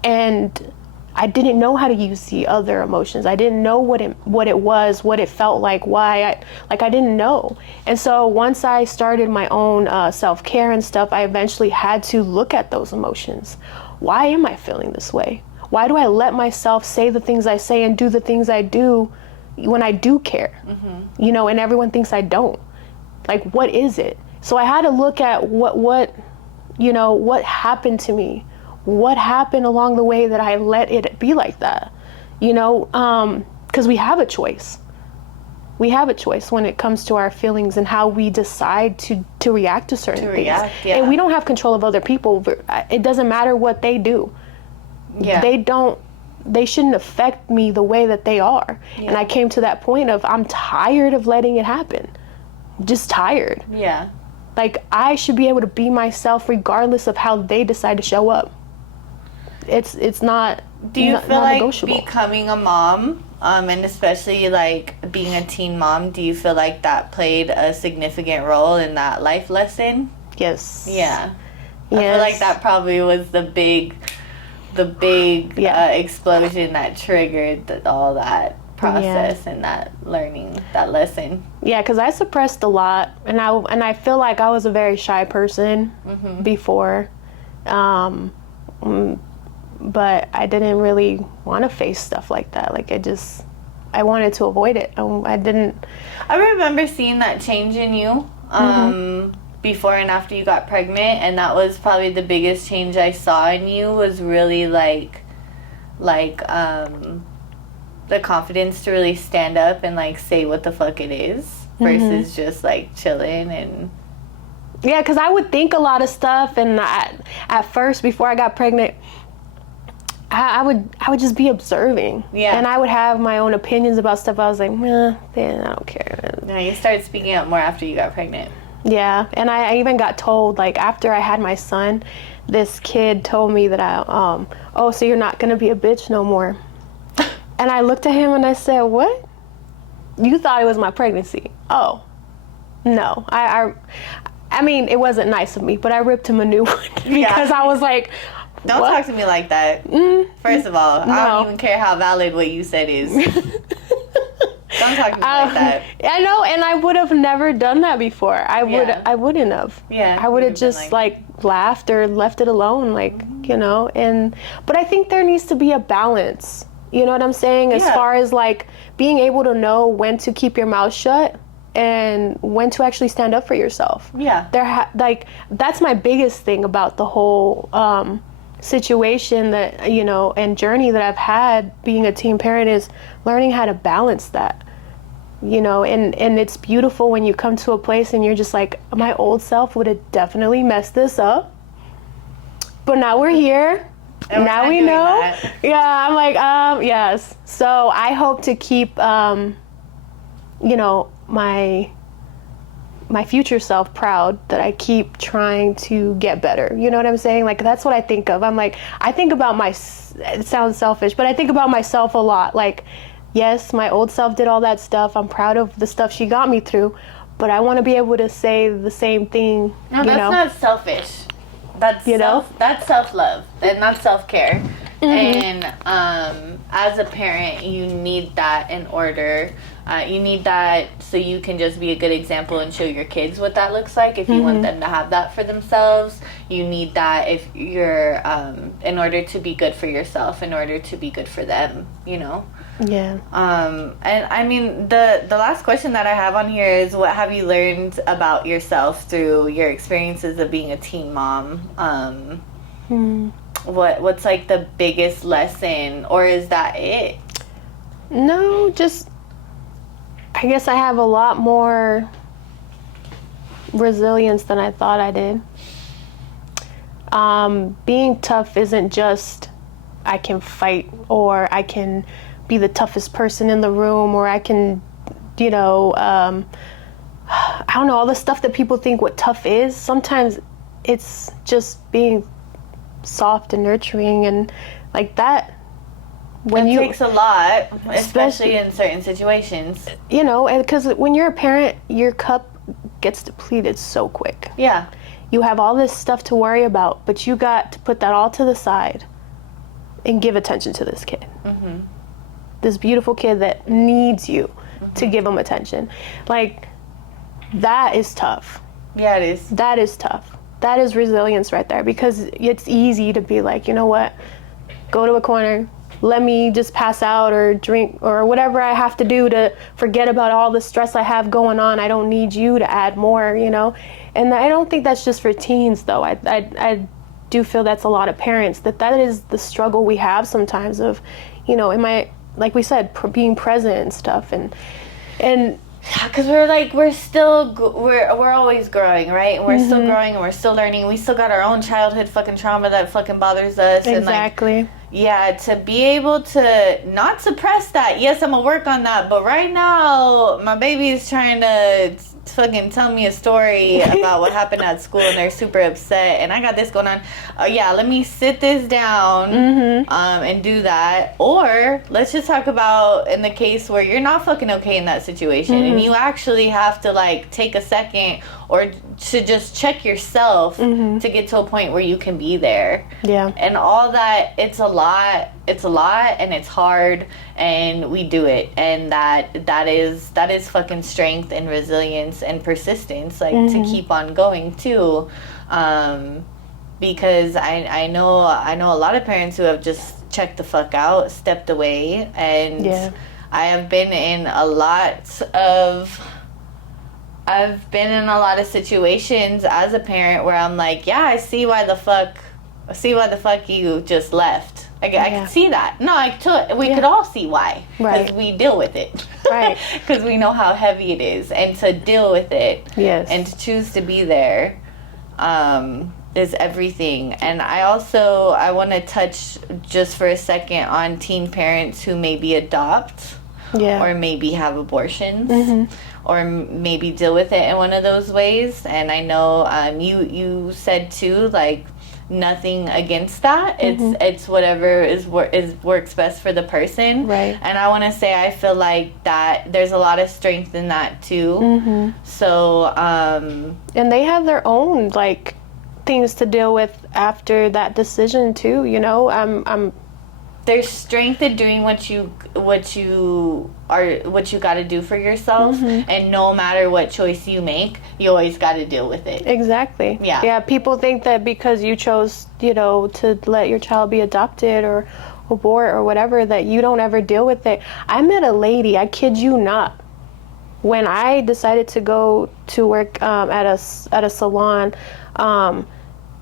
and I didn't know how to use the other emotions. I didn't know what it was, what it felt like, why I didn't know. And so once I started my own self-care and stuff, I eventually had to look at those emotions. Why am I feeling this way? Why do I let myself say the things I say and do the things I do when I do care? And everyone thinks I don't. Like, what is it? So I had to look at what happened to me. What happened along the way that I let it be like that? Because we have a choice. We have a choice when it comes to our feelings and how we decide to react to certain things. And we don't have control of other people. It doesn't matter what they do. They shouldn't affect me the way that they are. And I came to that point of, I'm tired of letting it happen. Just tired. Like, I should be able to be myself regardless of how they decide to show up. It's not. Do you feel like negotiable. Becoming a mom, and especially like being a teen mom, do you feel like that played a significant role in that life lesson? Yes. Yeah. I feel like that probably was the big explosion that triggered all that process and that learning, that lesson. Yeah, because I suppressed a lot, and I feel like I was a very shy person before. But I didn't really want to face stuff like that. Like, I wanted to avoid it. I didn't. I remember seeing that change in you before and after you got pregnant, and that was probably the biggest change I saw in you, was really like the confidence to really stand up and like say what the fuck it is versus just like chilling and. Yeah, because I would think a lot of stuff, and at first, before I got pregnant, I would just be observing. And I would have my own opinions about stuff. I was like, I don't care. No, you started speaking up more after you got pregnant. Yeah, and I even got told, like, after I had my son, this kid told me that so you're not gonna be a bitch no more. And I looked at him and I said, what? You thought it was my pregnancy? Oh, no. I mean, it wasn't nice of me, but I ripped him a new one because I was like, don't talk to me like that. First of all, I don't even care how valid what you said is. Don't talk to me like that. I know, and I would have never done that before. I wouldn't have. Yeah. I would have just like laughed or left it alone, like, but I think there needs to be a balance. You know what I'm saying? As far as like being able to know when to keep your mouth shut and when to actually stand up for yourself. Yeah. That's my biggest thing about the whole situation that, and journey that I've had being a teen parent, is learning how to balance that, and it's beautiful when you come to a place and you're just like, my old self would have definitely messed this up, but now we're here. And now we know. That. Yeah, I'm like, yes. So I hope to keep, my future self proud, that I keep trying to get better. You know what I'm saying? Like, that's what I think of. I'm like, I think about it sounds selfish, but I think about myself a lot. Like, yes, my old self did all that stuff. I'm proud of the stuff she got me through, but I want to be able to say the same thing. No, that's not selfish. That's that's self-love, and not self-care. And as a parent, you need that in order. You need that so you can just be a good example and show your kids what that looks like. If you want them to have that for themselves, you need that if you're in order to be good for yourself, in order to be good for them, you know. Yeah. And I mean, the last question that I have on here is, what have you learned about yourself through your experiences of being a teen mom? What's like the biggest lesson, or is that it? No, just, I guess I have a lot more resilience than I thought I did. Being tough isn't just I can fight, or I can be the toughest person in the room, or I can, I don't know, all the stuff that people think what tough is. Sometimes it's just being soft and nurturing, and like that. When it takes a lot, especially in certain situations. And because when you're a parent, your cup gets depleted so quick. Yeah. You have all this stuff to worry about, but you got to put that all to the side and give attention to this kid. This beautiful kid that needs you to give him attention. Like, that is tough. Yeah, it is. That is tough. That is resilience right there, because it's easy to be like, you know what, go to a corner, let me just pass out or drink or whatever I have to do to forget about all the stress I have going on. I don't need you to add more, And I don't think that's just for teens, though. I do feel that's a lot of parents, that is the struggle we have sometimes of, like we said, being present and stuff. And because we're always growing, right? And we're still growing, and we're still learning. We still got our own childhood fucking trauma that fucking bothers us. Exactly. And to be able to not suppress that. Yes, I'm gonna work on that, but right now my baby is trying to fucking tell me a story about what happened at school, and they're super upset, and I got this going on. Let me sit this down and do that. Or let's just talk about in the case where you're not fucking okay in that situation, and you actually have to like take a second or to just check yourself to get to a point where you can be there. Yeah. And all that, it's a lot, and it's hard, and we do it. And that is fucking strength and resilience and persistence, like to keep on going too. Because I know a lot of parents who have just checked the fuck out, stepped away, and I have been in a lot of situations as a parent where I'm like, yeah, I see why the fuck you just left. I can see that. No, we could all see why. Right. Because we deal with it. Right. Because we know how heavy it is. And to deal with it. Yes. And to choose to be there is everything. And I want to touch just for a second on teen parents who maybe adopt. Yeah. Or maybe have abortions. Or maybe deal with it in one of those ways. And I know you said too, like, nothing against that. It's whatever works best for the person. Right. And I want to say, I feel like that there's a lot of strength in that too. So and they have their own like things to deal with after that decision too. There's strength in doing what you got to do for yourself, and no matter what choice you make, you always got to deal with it. Exactly. Yeah. People think that because you chose, to let your child be adopted or abort or whatever, that you don't ever deal with it. I met a lady, I kid you not, when I decided to go to work at a salon.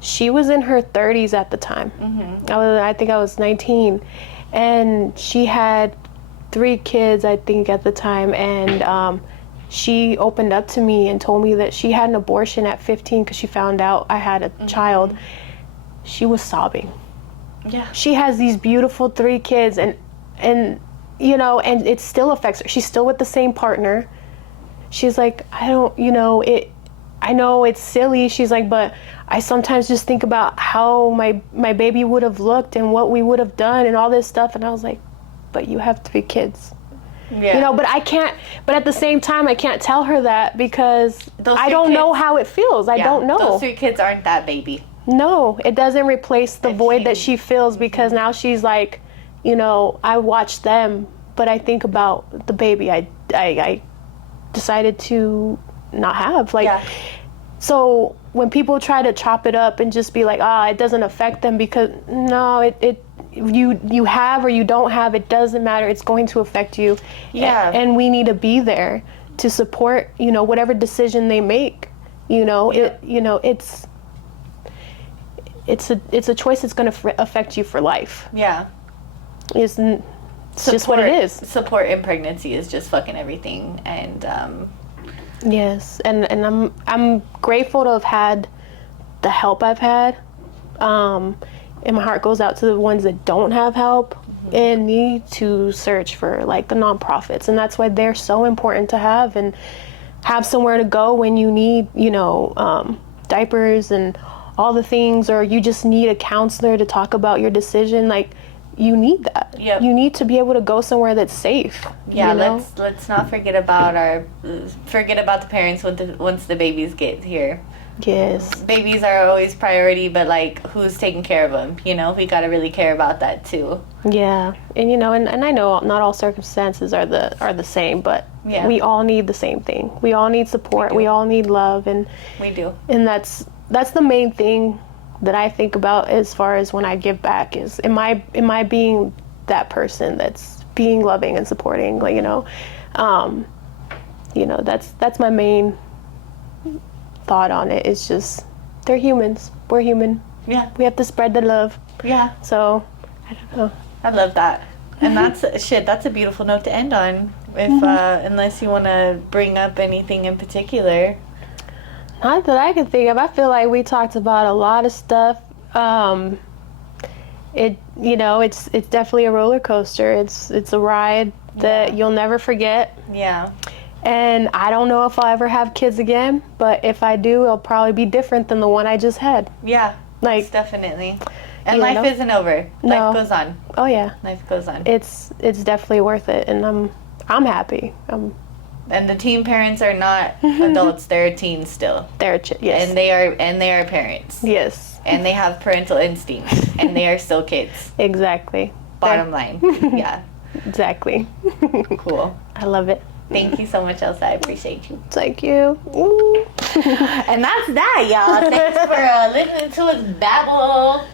She was in her 30s at the time. I think I was 19, and she had 3 kids, I think, at the time. And she opened up to me and told me that she had an abortion at 15 because she found out I had a child. She was sobbing. Yeah. She has these beautiful 3 kids, and and it still affects her. She's still with the same partner. She's like, I know it's silly. She's like, but I sometimes just think about how my baby would have looked and what we would have done and all this stuff. And I was like, but you have 3 kids. Yeah. But I can't, but at the same time, I can't tell her that because I don't know how it feels. I don't know. Those 3 kids aren't that baby. No, it doesn't replace the void that she feels, because now she's like, you know, I watch them, but I think about the baby I decided to not have. Like, so when people try to chop it up and just be like, it doesn't affect them, because no, you have or you don't have, it doesn't matter. It's going to affect you. Yeah. And we need to be there to support, you know, whatever decision they make. You know, it's a choice that's going to affect you for life. Yeah. It's just what it is. Support in pregnancy is just fucking everything. And yes, and I'm grateful to have had the help I've had. And my heart goes out to the ones that don't have help and need to search for like the nonprofits, and that's why they're so important to have, and have somewhere to go when you need, you know, diapers and all the things, or you just need a counselor to talk about your decision. Like, you need that. Yep. You need to be able to go somewhere that's safe. Yeah, you know? let's not forget about the parents once the babies get here. Yes. Babies are always priority, but like, who's taking care of them? You know, we got to really care about that too. Yeah, and you know, and I know not all circumstances are the same, but we all need the same thing. We all need support. We all need love, and we do. And that's the main thing that I think about as far as when I give back is, am I being that person that's being loving and supporting? Like, you know, that's my main thought on it. It's just, they're humans. We're human. Yeah. We have to spread the love. Yeah. So, I don't know. I love that. And that's a beautiful note to end on. If unless you want to bring up anything in particular. Not that I can think of. I feel like we talked about a lot of stuff. It's definitely a roller coaster. It's a ride that you'll never forget. Yeah. And I don't know if I'll ever have kids again, but if I do, it'll probably be different than the one I just had. Yeah. Like, definitely. And life isn't over. Life goes on. Oh yeah. Life goes on. It's definitely worth it, and I'm happy. And the teen parents are not adults; they're teens still. They're yes. And they are parents. Yes. And they have parental instinct, and they are still kids. Exactly. Bottom line. Yeah. Exactly. Cool. I love it. Thank you so much, Elsa. I appreciate you. Thank you. And that's that, y'all. Thanks for listening to us babble.